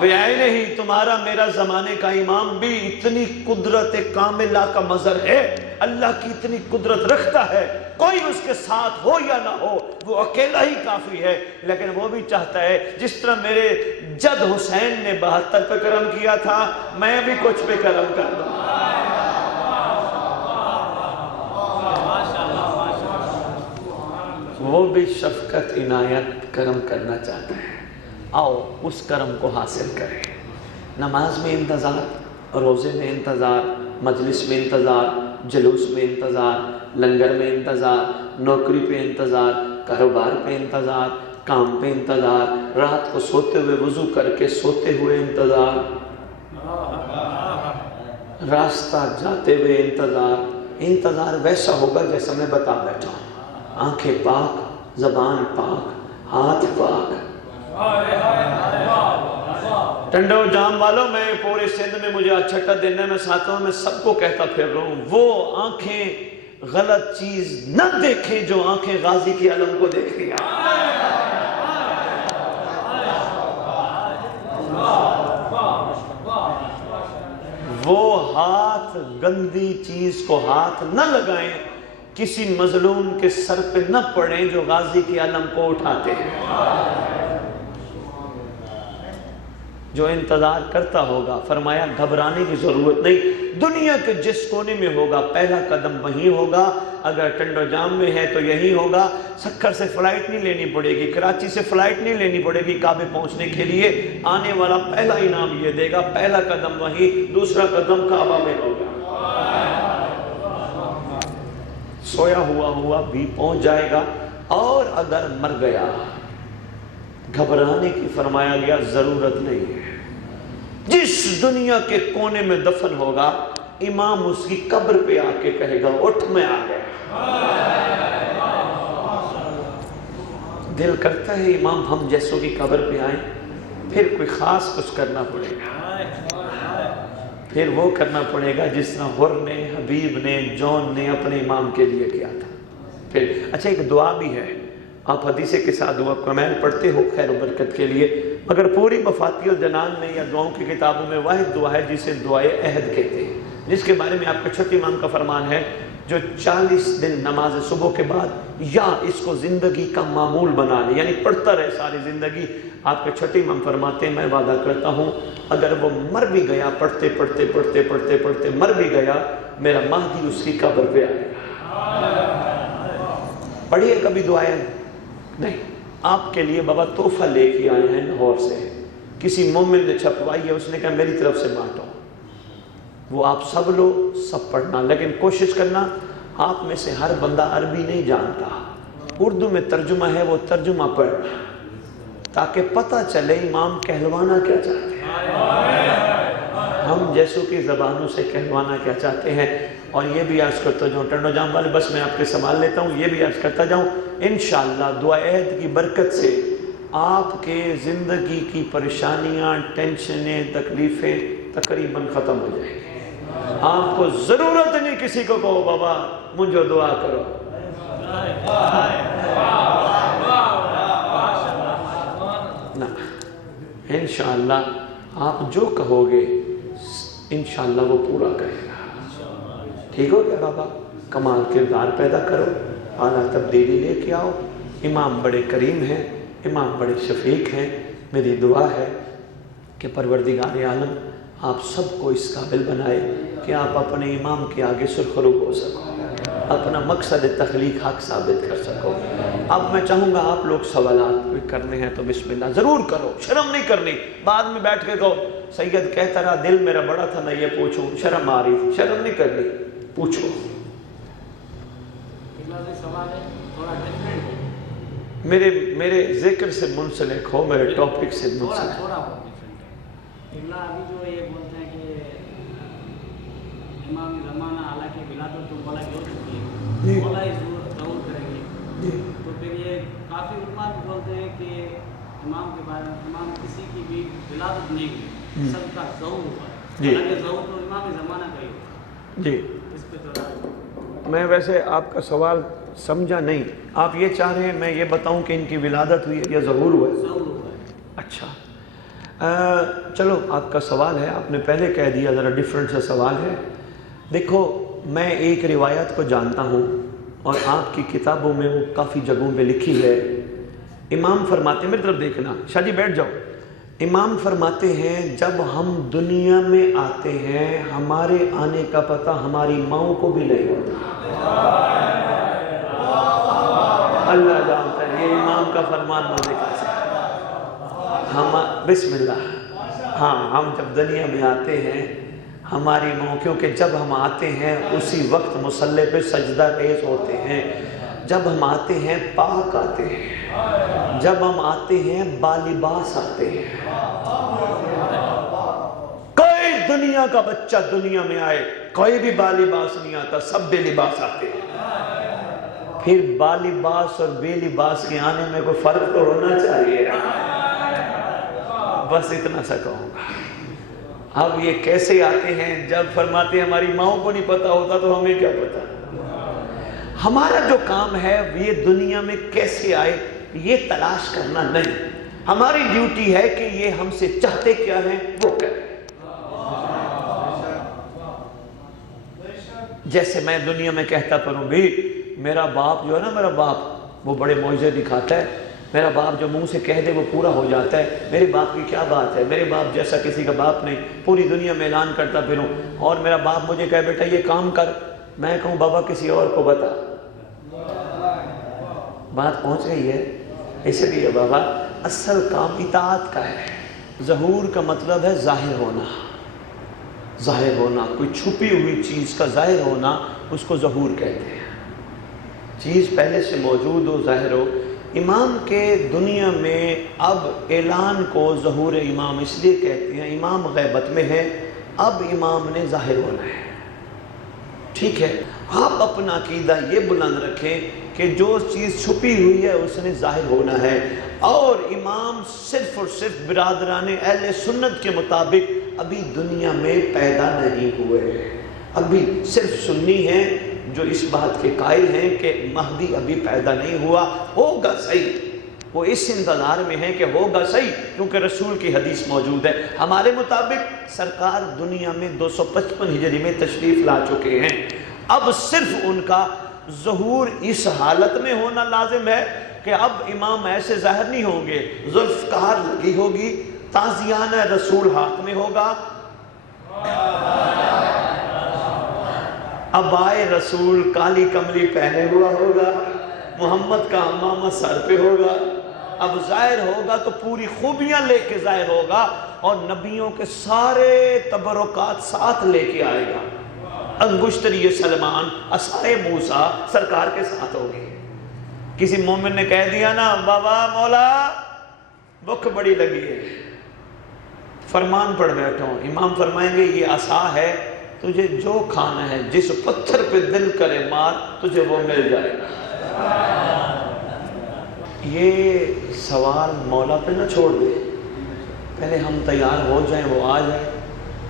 بیائن ہی تمہارا میرا زمانے کا امام بھی اتنی قدرت کاملہ کا مظہر ہے، اللہ کی اتنی قدرت رکھتا ہے، کوئی اس کے ساتھ ہو یا نہ ہو وہ اکیلا ہی کافی ہے، لیکن وہ بھی چاہتا ہے جس طرح میرے جد حسین نے 72 پہ کرم کیا تھا میں بھی کچھ پہ کرم کر دوں۔ وہ بھی شفقت عنایت کرم کرنا چاہتا ہے، آؤ اس کرم کو حاصل کریں۔ نماز میں انتظار، روزے میں انتظار، مجلس میں انتظار، جلوس میں انتظار، لنگر میں انتظار، نوکری پہ انتظار، کاروبار پہ انتظار، کام پہ انتظار، رات کو سوتے ہوئے وضو کر کے سوتے ہوئے انتظار، راستہ جاتے ہوئے انتظار۔ انتظار ویسا ہوگا جیسا میں بتا بیٹھا ہوں، آنکھیں پاک، زبان پاک، ہاتھ پاک۔ ٹنڈو جام والوں، میں پورے سندھ میں مجھے چھٹا دن ہے، میں ساتھوں میں سب کو کہتا پھر رہا ہوں، وہ آنکھیں غلط چیز نہ دیکھیں جو آنکھیں غازی کے علم کو دیکھ لیا۔ وہ ہاتھ گندی چیز کو ہاتھ نہ لگائیں، کسی مظلوم کے سر پہ نہ پڑیں جو غازی کے علم کو اٹھاتے ہیں۔ جو انتظار کرتا ہوگا، فرمایا گھبرانے کی ضرورت نہیں، دنیا کے جس کونے میں ہوگا پہلا قدم وہیں ہوگا، اگر ٹنڈو جام میں ہے تو یہی ہوگا۔ سکھر سے فلائٹ نہیں لینی پڑے گی، کراچی سے فلائٹ نہیں لینی پڑے گی کعبے پہنچنے کے لیے، آنے والا پہلا انعام یہ دے گا، پہلا قدم وہیں، دوسرا قدم کعبہ میں ہوگا۔ سویا ہوا بھی پہنچ جائے گا، اور اگر مر گیا گھبرانے کی فرمایا گیا ضرورت نہیں ہے۔ جس دنیا کے کونے میں دفن ہوگا امام اس کی قبر پہ آ کے کہے گا اٹھ میں آ گیا۔ دل کرتا ہے امام ہم جیسوں کی قبر پہ آئیں، پھر کوئی خاص کچھ کرنا پڑے گا، پھر وہ کرنا پڑے گا جس طرح حر نے، حبیب نے، جون نے اپنے امام کے لیے کیا تھا۔ پھر اچھا ایک دعا بھی ہے، آپ حدیث کے ساتھ دعا کمال پڑھتے ہو خیر و برکت کے لیے، مگر پوری مفاتیح الجنان میں یا دعاؤں کی کتابوں میں واحد دعا ہے جسے دعائے عہد کہتے ہیں، جس کے بارے میں آپ کا چھٹے امام کا فرمان ہے، جو 40 دن نماز صبح کے بعد یا اس کو زندگی کا معمول بنا لے، یعنی پڑھتا رہے ساری زندگی، آپ کے چھٹے امام فرماتے ہیں میں وعدہ کرتا ہوں اگر وہ مر بھی گیا پڑھتے پڑھتے پڑھتے پڑھتے پڑھتے مر بھی گیا، میرا مہدی اس کی قبر پہ آئے گا۔ پڑھیے کبھی دعائیں؟ نہیں، آپ کے لیے بابا تحفہ لے کے آئے ہیں لاہور سے، کسی مومن نے چھپوائی ہے، اس نے کہا میری طرف سے بانٹو، وہ آپ سب لو سب پڑھنا، لیکن کوشش کرنا آپ میں سے ہر بندہ عربی نہیں جانتا، اردو میں ترجمہ ہے وہ ترجمہ پڑھنا، تاکہ پتہ چلے امام کہلوانا کیا چاہتے ہیں، ہم جیسوں کی زبانوں سے کہلوانا کیا چاہتے ہیں۔ اور یہ بھی عرض کرتا جاؤں، ٹرنو جام والے بس میں آپ کے سوال لیتا ہوں، یہ بھی عرض کرتا جاؤں انشاءاللہ دعا عہد کی برکت سے آپ کے زندگی کی پریشانیاں، ٹینشنیں، تکلیفیں تقریباً ختم ہو جائیں گی۔ آپ کو ضرورت نہیں کسی کو کہو بابا مجھے دعا کرو، نہ، انشاءاللہ آپ جو کہو گے انشاءاللہ وہ پورا کرے گا۔ ٹھیک ہو گیا بابا؟ کمال کردار پیدا کرو، اعلیٰ تبدیلی لے کے آؤ۔ امام بڑے کریم ہیں، امام بڑے شفیق ہیں۔ میری دعا ہے کہ پروردگار عالم آپ سب کو اس قابل بنائے کہ آپ اپنے امام کے آگے سرخرو ہو سکو، اپنا مقصد تخلیق حق ثابت کر سکو۔ اب میں چاہوں گا آپ لوگ سوالات کرنے ہیں تو بسم اللہ ضرور کرو، شرم نہیں کرنی۔ بعد میں بیٹھ کے کہو سید کہتا رہا دل میرا بڑا تھا میں یہ پوچھوں، شرم آ رہی تھی، شرم نہیں کرنی، پوچھو۔ میرے ذکر سے منسلک ہو، میرے ٹاپک سے منسلک ہو۔ ابھی جو یہ بولتے ہیں کہ امام زمانہ حالانکہ ولادت تو بولا کہ ہو چکی ہے، بولا ہی ضرور کریں گے، تو پھر یہ کافی علماء بھی بولتے ہیں کہ امام کے بارے میں امام کسی کی بھی ولادت نہیں ہوئی، سب کا ظہور ہوا ہے، حالانکہ ظہور تو امام زمانہ کا ہی ہوا۔ جی اس پہ تو میں ویسے آپ کا سوال سمجھا نہیں، آپ یہ چاہ رہے ہیں میں یہ بتاؤں کہ ان کی ولادت ہوئی ہے یا ظہور ہوا ہے؟ ظہور ہوا ہے۔ اچھا چلو آپ کا سوال ہے، آپ نے پہلے کہہ دیا، ذرا ڈیفرنٹ سا سوال ہے۔ دیکھو میں ایک روایت کو جانتا ہوں اور آپ کی کتابوں میں وہ کافی جگہوں پہ لکھی ہے۔ امام فرماتے ہیں، میری طرف دیکھنا، شاہ جی بیٹھ جاؤ۔ امام فرماتے ہیں جب ہم دنیا میں آتے ہیں ہمارے آنے کا پتہ ہماری ماؤں کو بھی نہیں ہوتا، اللہ جانتا ہے، یہ امام کا فرمان مجھے کیسے ہم بسم اللہ۔ ہاں ہم جب دنیا میں آتے ہیں ہماری ماں، کیونکہ جب ہم آتے ہیں اسی وقت مصلی پہ سجدہ ریز ہوتے ہیں، جب ہم آتے ہیں پاک آتے ہیں، جب ہم آتے ہیں بالباس آتے ہیں۔ کوئی دنیا کا بچہ دنیا میں آئے کوئی بھی بالباس نہیں آتا، سب بے لباس آتے ہیں۔ پھر بالباس اور بے لباس کے آنے میں کوئی فرق تو ہونا چاہیے، بس اتنا سا کہوں گا۔ اب یہ کیسے آتے ہیں؟ جب فرماتے ہیں ہماری ماؤں کو نہیں پتا ہوتا تو ہمیں کیا پتا۔ ہمارا جو کام ہے یہ دنیا میں کیسے آئے یہ تلاش کرنا نہیں، ہماری ڈیوٹی ہے کہ یہ ہم سے چاہتے کیا ہیں وہ کریں۔ جیسے میں دنیا میں کہتا پروں بھی میرا باپ جو ہے نا، میرا باپ وہ بڑے معجزے دکھاتا ہے، میرا باپ جو منہ سے کہہ دے وہ پورا ہو جاتا ہے، میرے باپ کی کیا بات ہے، میرے باپ جیسا کسی کا باپ نہیں، پوری دنیا میں اعلان کرتا پھروں، اور میرا باپ مجھے کہے بیٹا یہ کام کر، میں کہوں بابا کسی اور کو بتا۔ بات پہنچ گئی ہے؟ اس لیے بابا اصل کام اطاعت کا ہے۔ ظہور کا مطلب ہے ظاہر ہونا، ظاہر ہونا، کوئی چھپی ہوئی چیز کا ظاہر ہونا اس کو ظہور کہتے ہیں، چیز پہلے سے موجود ہو، ظاہر ہو۔ امام کے دنیا میں اب اعلان کو ظہور امام اس لیے کہتے ہیں، امام غیبت میں ہے، اب امام نے ظاہر ہونا ہے۔ ٹھیک ہے، آپ اپنا عقیدہ یہ بلند رکھیں کہ جو چیز چھپی ہوئی ہے اس نے ظاہر ہونا ہے، اور امام صرف اور صرف برادران اہل سنت کے مطابق ابھی دنیا میں پیدا نہیں ہوئے، ابھی صرف سنی ہیں جو اس بات کے قائل ہیں کہ مہدی ابھی پیدا نہیں ہوا، ہوگا صحیح، وہ اس انتظار میں ہے کہ ہوگا صحیح، کیونکہ رسول کی حدیث موجود ہے۔ ہمارے مطابق سرکار دنیا میں 255 ہجری میں تشریف لا چکے ہیں، اب صرف ان کا ظہور اس حالت میں ہونا لازم ہے کہ اب امام ایسے ظاہر نہیں ہوں گے، ذوالفقار لگی ہوگی، تازیانہ رسول ہاتھ میں ہوگا، عبائے رسول کالی کملی پہنے ہوا ہوگا، محمد کا امامہ سر پہ ہوگا، اب ظاہر ہوگا تو پوری خوبیاں لے کے ظاہر ہوگا، اور نبیوں کے سارے تبرکات ساتھ لے کے آئے گا۔ انگشتری سلمان عصائے موسیٰ سرکار کے ساتھ ہوگی۔ کسی مومن نے کہہ دیا نا بابا مولا بھوک بڑی لگی ہے، فرمان پڑھ بیٹھا ہوں، امام فرمائیں گے یہ عصا ہے، تجھے جو کھانا ہے جس پتھر پہ دل کرے مار، تجھے وہ مل جائے گا۔ یہ سوال مولا پہ نہ چھوڑ دے، پہلے ہم تیار ہو جائیں، وہ آ جائیں۔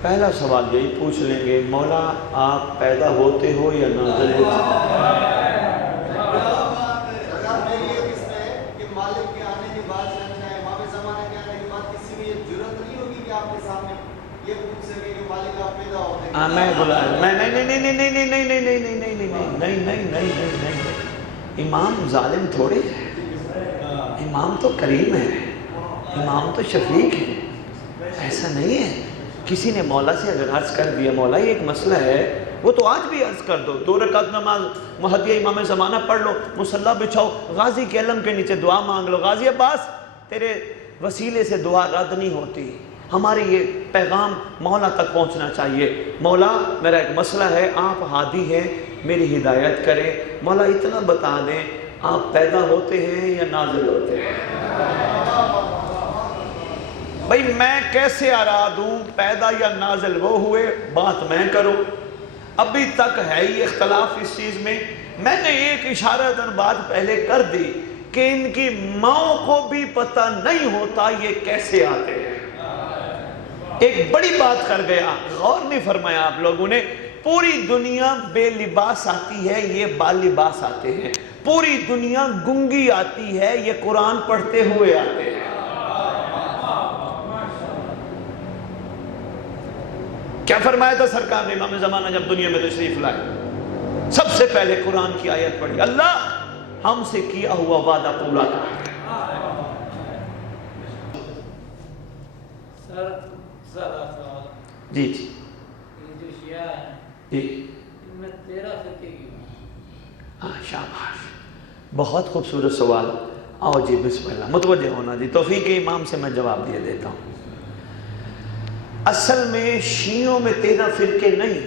پہلا سوال یہی پوچھ لیں گے، مولا آپ پیدا ہوتے ہو یا نازل ہوتے؟ میں بلا میں نہیں، امام ظالم تھوڑے ہے، امام تو کریم ہے، امام تو شفیق ہے، ایسا نہیں ہے۔ کسی نے مولا سے اگر عرض کر دیا مولا یہ ایک مسئلہ ہے، وہ تو آج بھی عرض کر دو، 2 رکعت نماز مہدی امام زمانہ پڑھ لو، مصلی بچھاؤ، غازی کے علم کے نیچے دعا مانگ لو، غازی عباس تیرے وسیلے سے دعا رد نہیں ہوتی۔ ہماری یہ پیغام مولا تک پہنچنا چاہیے، مولا میرا ایک مسئلہ ہے، آپ ہادی ہیں، میری ہدایت کریں، مولا اتنا بتا دیں آپ پیدا ہوتے ہیں یا نازل ہوتے ہیں؟ بھئی میں کیسے آرا دوں پیدا یا نازل وہ ہوئے، بات میں کروں؟ ابھی تک ہے یہ اختلاف اس چیز میں۔ میں نے ایک اشارتاً بات پہلے کر دی کہ ان کی ماں کو بھی پتہ نہیں ہوتا یہ کیسے آتے ہیں۔ ایک بڑی بات کر گیا، غور نہیں فرمایا آپ لوگوں نے، پوری دنیا بے لباس آتی ہے، یہ با لباس آتے ہیں، پوری دنیا گنگی آتی ہے، یہ قرآن پڑھتے ہوئے آتے ہیں۔ کیا فرمایا تھا سرکار نے امام زمانہ جب دنیا میں تشریف لائے؟ سب سے پہلے قرآن کی آیت پڑھی، اللہ ہم سے کیا ہوا وعدہ پورا کر۔ جی جی یہ جو شیعہ ہیں جی ان میں 13 فرقے کی ہاں شاباش، بہت خوبصورت سوال۔ آؤ جی بسم اللہ، متوجہ ہونا جی، توفیق امام سے میں جواب دے دیتا ہوں۔ اصل میں شیعوں میں 13 فرقے نہیں،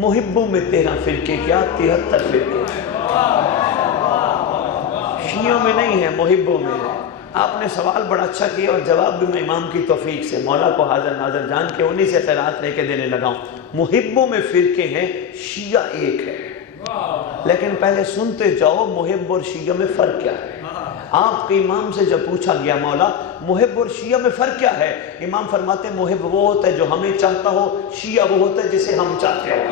محبوں میں 13 فرقے، کیا 73 فرقے شیعوں میں نہیں ہے، محبوں میں ہے۔ آپ نے سوال بڑا اچھا کیا اور جواب بھی میں امام کی توفیق سے مولا کو حاضر ناظر جان کے انہی سے خیرات لے کے دینے لگا ہوں۔ محبوں میں فرقے ہیں، شیعہ ایک ہے، لیکن پہلے سنتے جاؤ محب اور شیعہ میں فرق کیا ہے۔ آپ کے امام سے جب پوچھا گیا مولا محب اور شیعہ میں فرق کیا ہے، امام فرماتے محب وہ ہوتا ہے جو ہمیں چاہتا ہو، شیعہ وہ ہوتا ہے جسے ہم چاہتے ہیں۔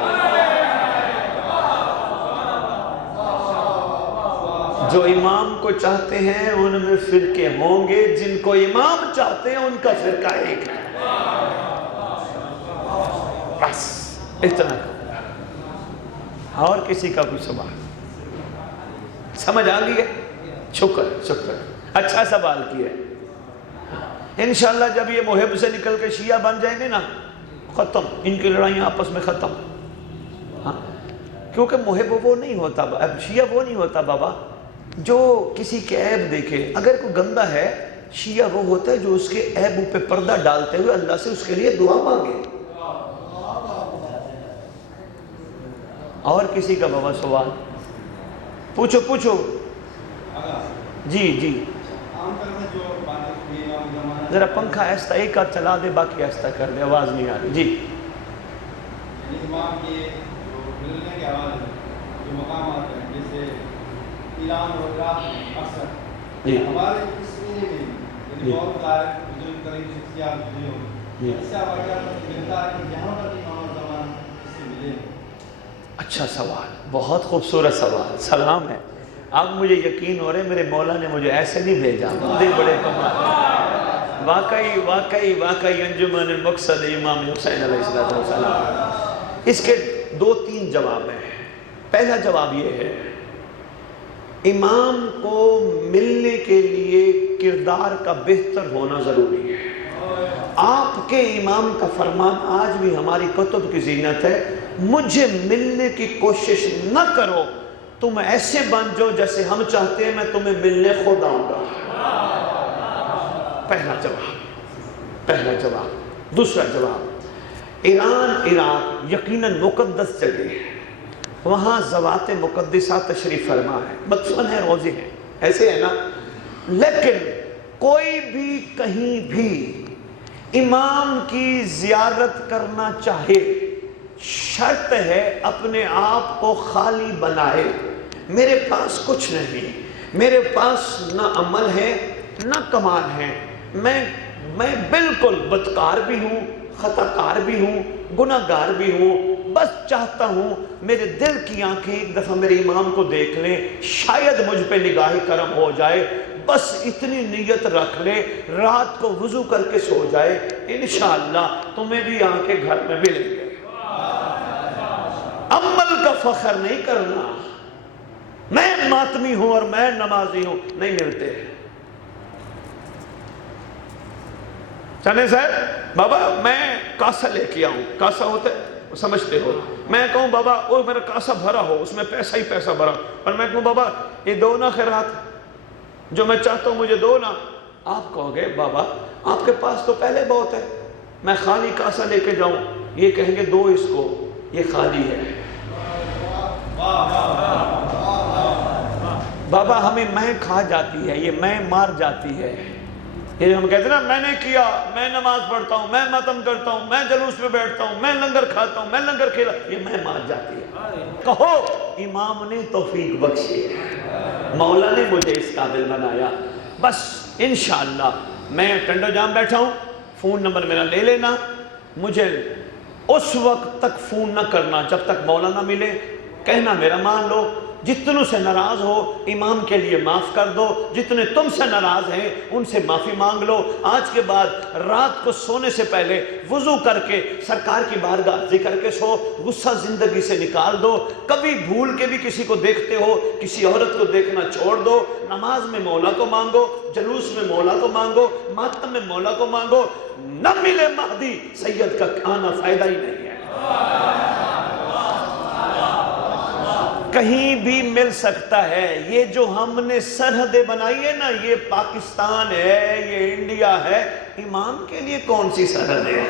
جو امام کو چاہتے ہیں ان میں فرقے ہوں گے، جن کو امام چاہتے ہیں ان کا فرقہ ایک ہے، بس اتنا۔ اور کسی کا کوئی سوال سمجھ آ گئی ہے؟ شکر، اچھا سوال کیا ہے۔ انشاءاللہ جب یہ محب سے نکل کے شیعہ بن جائیں گے نا، ختم، ان کی لڑائیاں آپس میں ختم۔ ہاں کیونکہ محب وہ نہیں ہوتا، اب شیعہ وہ نہیں ہوتا بابا جو کسی کے عیب دیکھے۔ اگر کوئی گندہ ہے، شیعہ وہ ہوتا ہے جو اس کے عیبوں پہ پردہ ڈالتے ہوئے اللہ سے اس کے لیے دعا مانگے۔ اور کسی کا بابا سوال پوچھو۔ جی ذرا پنکھا ایسا ایک ہاتھ چلا دے، باقی ایسا کر دے، آواز نہیں آ رہی۔ جی امام کے ملنے کے حوالے جو مقامات ہیں جیسے ایران اور عراق میں اکثر ہمارے اس میں بہت سارے بزرگ ترین شخصیات جو ایسا واقعات ملتا ہے کہ جہاں پر امام زمان اس سے ملے۔ اچھا سوال، بہت خوبصورت سوال، سلام ہے۔ اب مجھے یقین ہو رہے میرے مولا نے مجھے ایسے نہیں بھیجا، مجھے بڑے کمال، واقعی انجمن المقصد امام حسین علیہ السلام۔ اس کے 2-3 جواب ہیں۔ پہلا جواب یہ ہے، امام کو ملنے کے لیے کردار کا بہتر ہونا ضروری ہے۔ آپ کے امام کا فرمان آج بھی ہماری کتب کی زینت ہے، مجھے ملنے کی کوشش نہ کرو، تم ایسے بن جاؤ جیسے ہم چاہتے ہیں، میں تمہیں ملنے خود آؤں گا۔ پہلا جواب۔ دوسرا جواب، ایران عراق یقیناً مقدس جگہ ہے، وہاں ذوات مقدسہ تشریف فرما ہے، مدفن ہے، روزے ہیں، ایسے ہے نا، لیکن کوئی بھی کہیں بھی امام کی زیارت کرنا چاہے شرط ہے اپنے آپ کو خالی بنائے. میرے پاس کچھ نہیں، میرے پاس نہ عمل ہے نہ کمال ہے، میں بالکل بدکار بھی ہوں، خطا کار بھی ہوں، گناہ گار بھی ہوں. بس چاہتا ہوں میرے دل کی آنکھیں ایک دفعہ میرے امام کو دیکھ لیں، شاید مجھ پہ نگاہ کرم ہو جائے. بس اتنی نیت رکھ لے، رات کو وضو کر کے سو جائے، انشاءاللہ تمہیں بھی آنکھیں گھر میں ملیں گے. عمل کا فخر نہیں کرنا، میں ماتمی ہوں اور میں نمازی ہوں، نہیں ملتے. چلیں صاحب بابا میں کاسا لے کے آؤں، کاسا ہوتا ہے سمجھتے ہو، میں کہوں بابا وہ میرا کاسا بھرا ہو، اس میں پیسہ ہی پیسہ بھرا، اور میں کہوں بابا یہ دو نا خیرات، جو میں چاہتا ہوں مجھے دو نا. آپ کہو گے بابا آپ کے پاس تو پہلے بہت ہے، میں خالی کاسا لے کے جاؤں؟ یہ کہیں گے دو اس کو، یہ خالی ہے. بابا ہمیں میں کھا جاتی ہے، یہ میں مار جاتی ہے. یہ ہم کہتے ہیں نا میں نے کیا، میں نماز پڑھتا ہوں، میں ماتم کرتا ہوں، میں جلوس میں بیٹھتا ہوں، میں لنگر کھاتا ہوں، میں لنگر کھیلا، یہ میں مار جاتی ہے. کہو امام نے توفیق بخشی، مولا نے مجھے اس قابل بنایا. بس انشاءاللہ میں ٹنڈو جام بیٹھا ہوں، فون نمبر میرا لے لینا، مجھے اس وقت تک فون نہ کرنا جب تک مولا نہ ملے. کہنا میرا مان لو، جتنوں سے ناراض ہو امام کے لیے معاف کر دو، جتنے تم سے ناراض ہیں ان سے معافی مانگ لو. آج کے بعد رات کو سونے سے پہلے وضو کر کے سرکار کی بارگاہ ذکر کے سو، غصہ زندگی سے نکال دو. کبھی بھول کے بھی کسی کو دیکھتے ہو، کسی عورت کو دیکھنا چھوڑ دو. نماز میں مولا کو مانگو، جلوس میں مولا کو مانگو، ماتم میں مولا کو مانگو. نہ ملے مہدی سید کا آنا فائدہ ہی نہیں ہے. کہیں بھی مل سکتا ہے. یہ جو ہم نے سرحدیں بنائی ہے نا، یہ پاکستان ہے، یہ انڈیا ہے، امام کے لیے کون سی سرحد ہے؟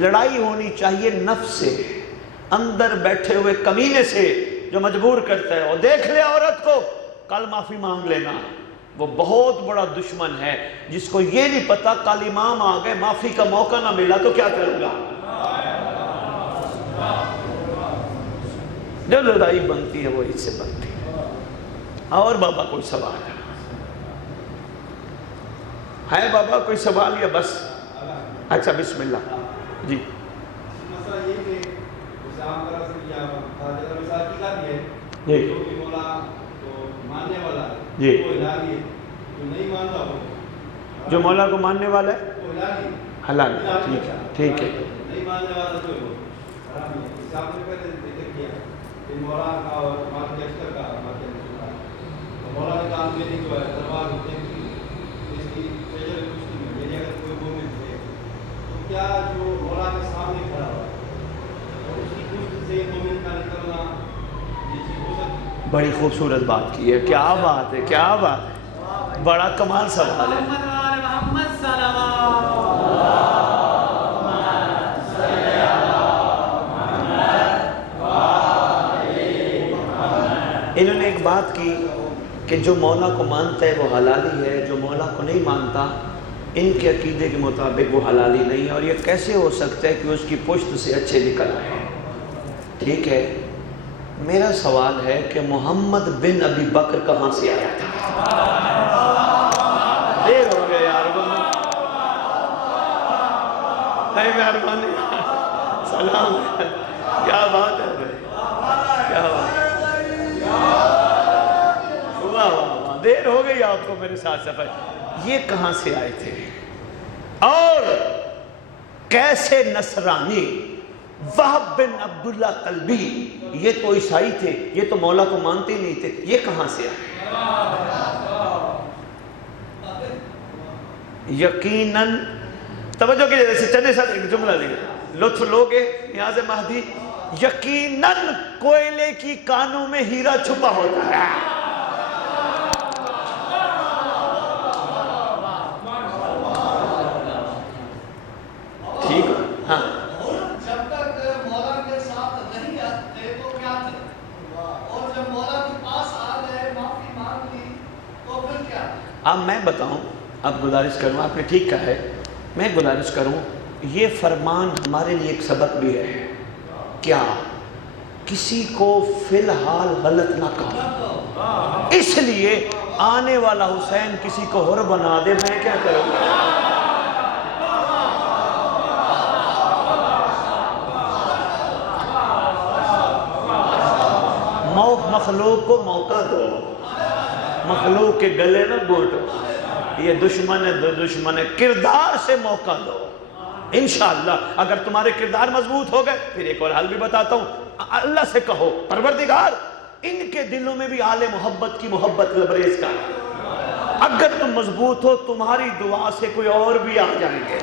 لڑائی ہونی چاہیے نفس سے، اندر بیٹھے ہوئے کمینے سے جو مجبور کرتا ہے. اور دیکھ لے عورت کو، کل معافی مانگ لینا. وہ بہت بڑا دشمن ہے جس کو یہ نہیں پتا کل امام آ گئے، معافی کا موقع نہ ملا تو کیا کروں گا. جو لڑائی بنتی ہے وہ اس سے بنتی ہے. اور بابا کوئی سوال ہے بابا؟ کوئی سوال یا بس؟ اچھا بسم اللہ. جی مسئلہ یہ کہ جیسے عام طرح سے کیا حضرت مثال کی جاتی ہے، جی جو بھی مولا تو ماننے والا ہے جی، وہ الہی ہے، جو نہیں مانتا ہو جو مولا کو ماننے والا ہے وہ الہی حلال ہے. ٹھیک ہے ٹھیک ہے. نہیں ماننے والا جو ہے وہ حرام ہے. اس سے آپ نے پہلے ذکر کیا کہ مولا کا اور ماتی اشکر کا ماتی اشکر کا مولا نے کام کے لیے جو ہے دربار ہوتے ہیں اس کی شجر کشتی میں یعنی اگر کوئی مومن ہے تو کیا جو مولا کے سامنے کھڑا ہوا اور اس کی کشت سے مومن کا نکلنا یہ چیز ہو سکتی ہے؟ بڑی خوبصورت بات کی ہے. کیا بات ہے، کیا بات ہے، بڑا کمال سوال ہے. محمد صلی اللہ انہوں نے ایک بات کی کہ جو مولا کو مانتا ہے وہ حلالی ہے، جو مولا کو نہیں مانتا ان کے عقیدے کے مطابق وہ حلالی نہیں ہے. اور یہ کیسے ہو سکتا ہے کہ اس کی پشت سے اچھے نکل آئے؟ ٹھیک ہے، میرا سوال ہے کہ محمد بن ابی بکر کہاں سے آیا تھا؟ دیر ہو گئے یار، مہربانی سلام. کیا بات ہے بھائی، کیا بات ہے، واہ واہ واہ، دیر ہو گئی آپ کو میرے ساتھ سفر. یہ کہاں سے آئے تھے اور کیسے نصرانی؟ وہب بن عبداللہ قلبی یہ تو عیسائی تھے، یہ تو مولا کو مانتے نہیں تھے، یہ کہاں سے آئے؟ یقیناً توجہ کی جیسے چندے ساتھ ایک جملہ لیں لطف لوگے نیاز مہدی، یقیناً کوئلے کی کانوں میں ہیرا چھپا ہوتا ہے. ٹھیک ہے ہاں. جب تک مولا کے ساتھ نہیں آتے تو کیا تھے، اور جب مولا کے اب میں بتاؤں، اب گزارش کروں، آپ نے ٹھیک کہا ہے، میں گزارش کروں، یہ فرمان ہمارے لیے ایک سبق بھی ہے، کیا کسی کو فی الحال غلط نہ کہو، اس لیے آنے والا حسین کسی کو ہور بنا دے، میں کیا کروں؟ مخلوق کو موقع دو، مخلوق کے گلے نہ گھونٹو، یہ دشمن ہے، دشمن ہے، کردار سے موقع دو۔ انشاءاللہ اگر تمہارے کردار مضبوط ہو گئے، پھر ایک اور حل بھی بتاتا ہوں، اللہ سے کہو پروردگار ان کے دلوں میں بھی آل محبت کی محبت لبریز کر، اگر تم مضبوط ہو تمہاری دعا سے کوئی اور بھی آ جائیں گے۔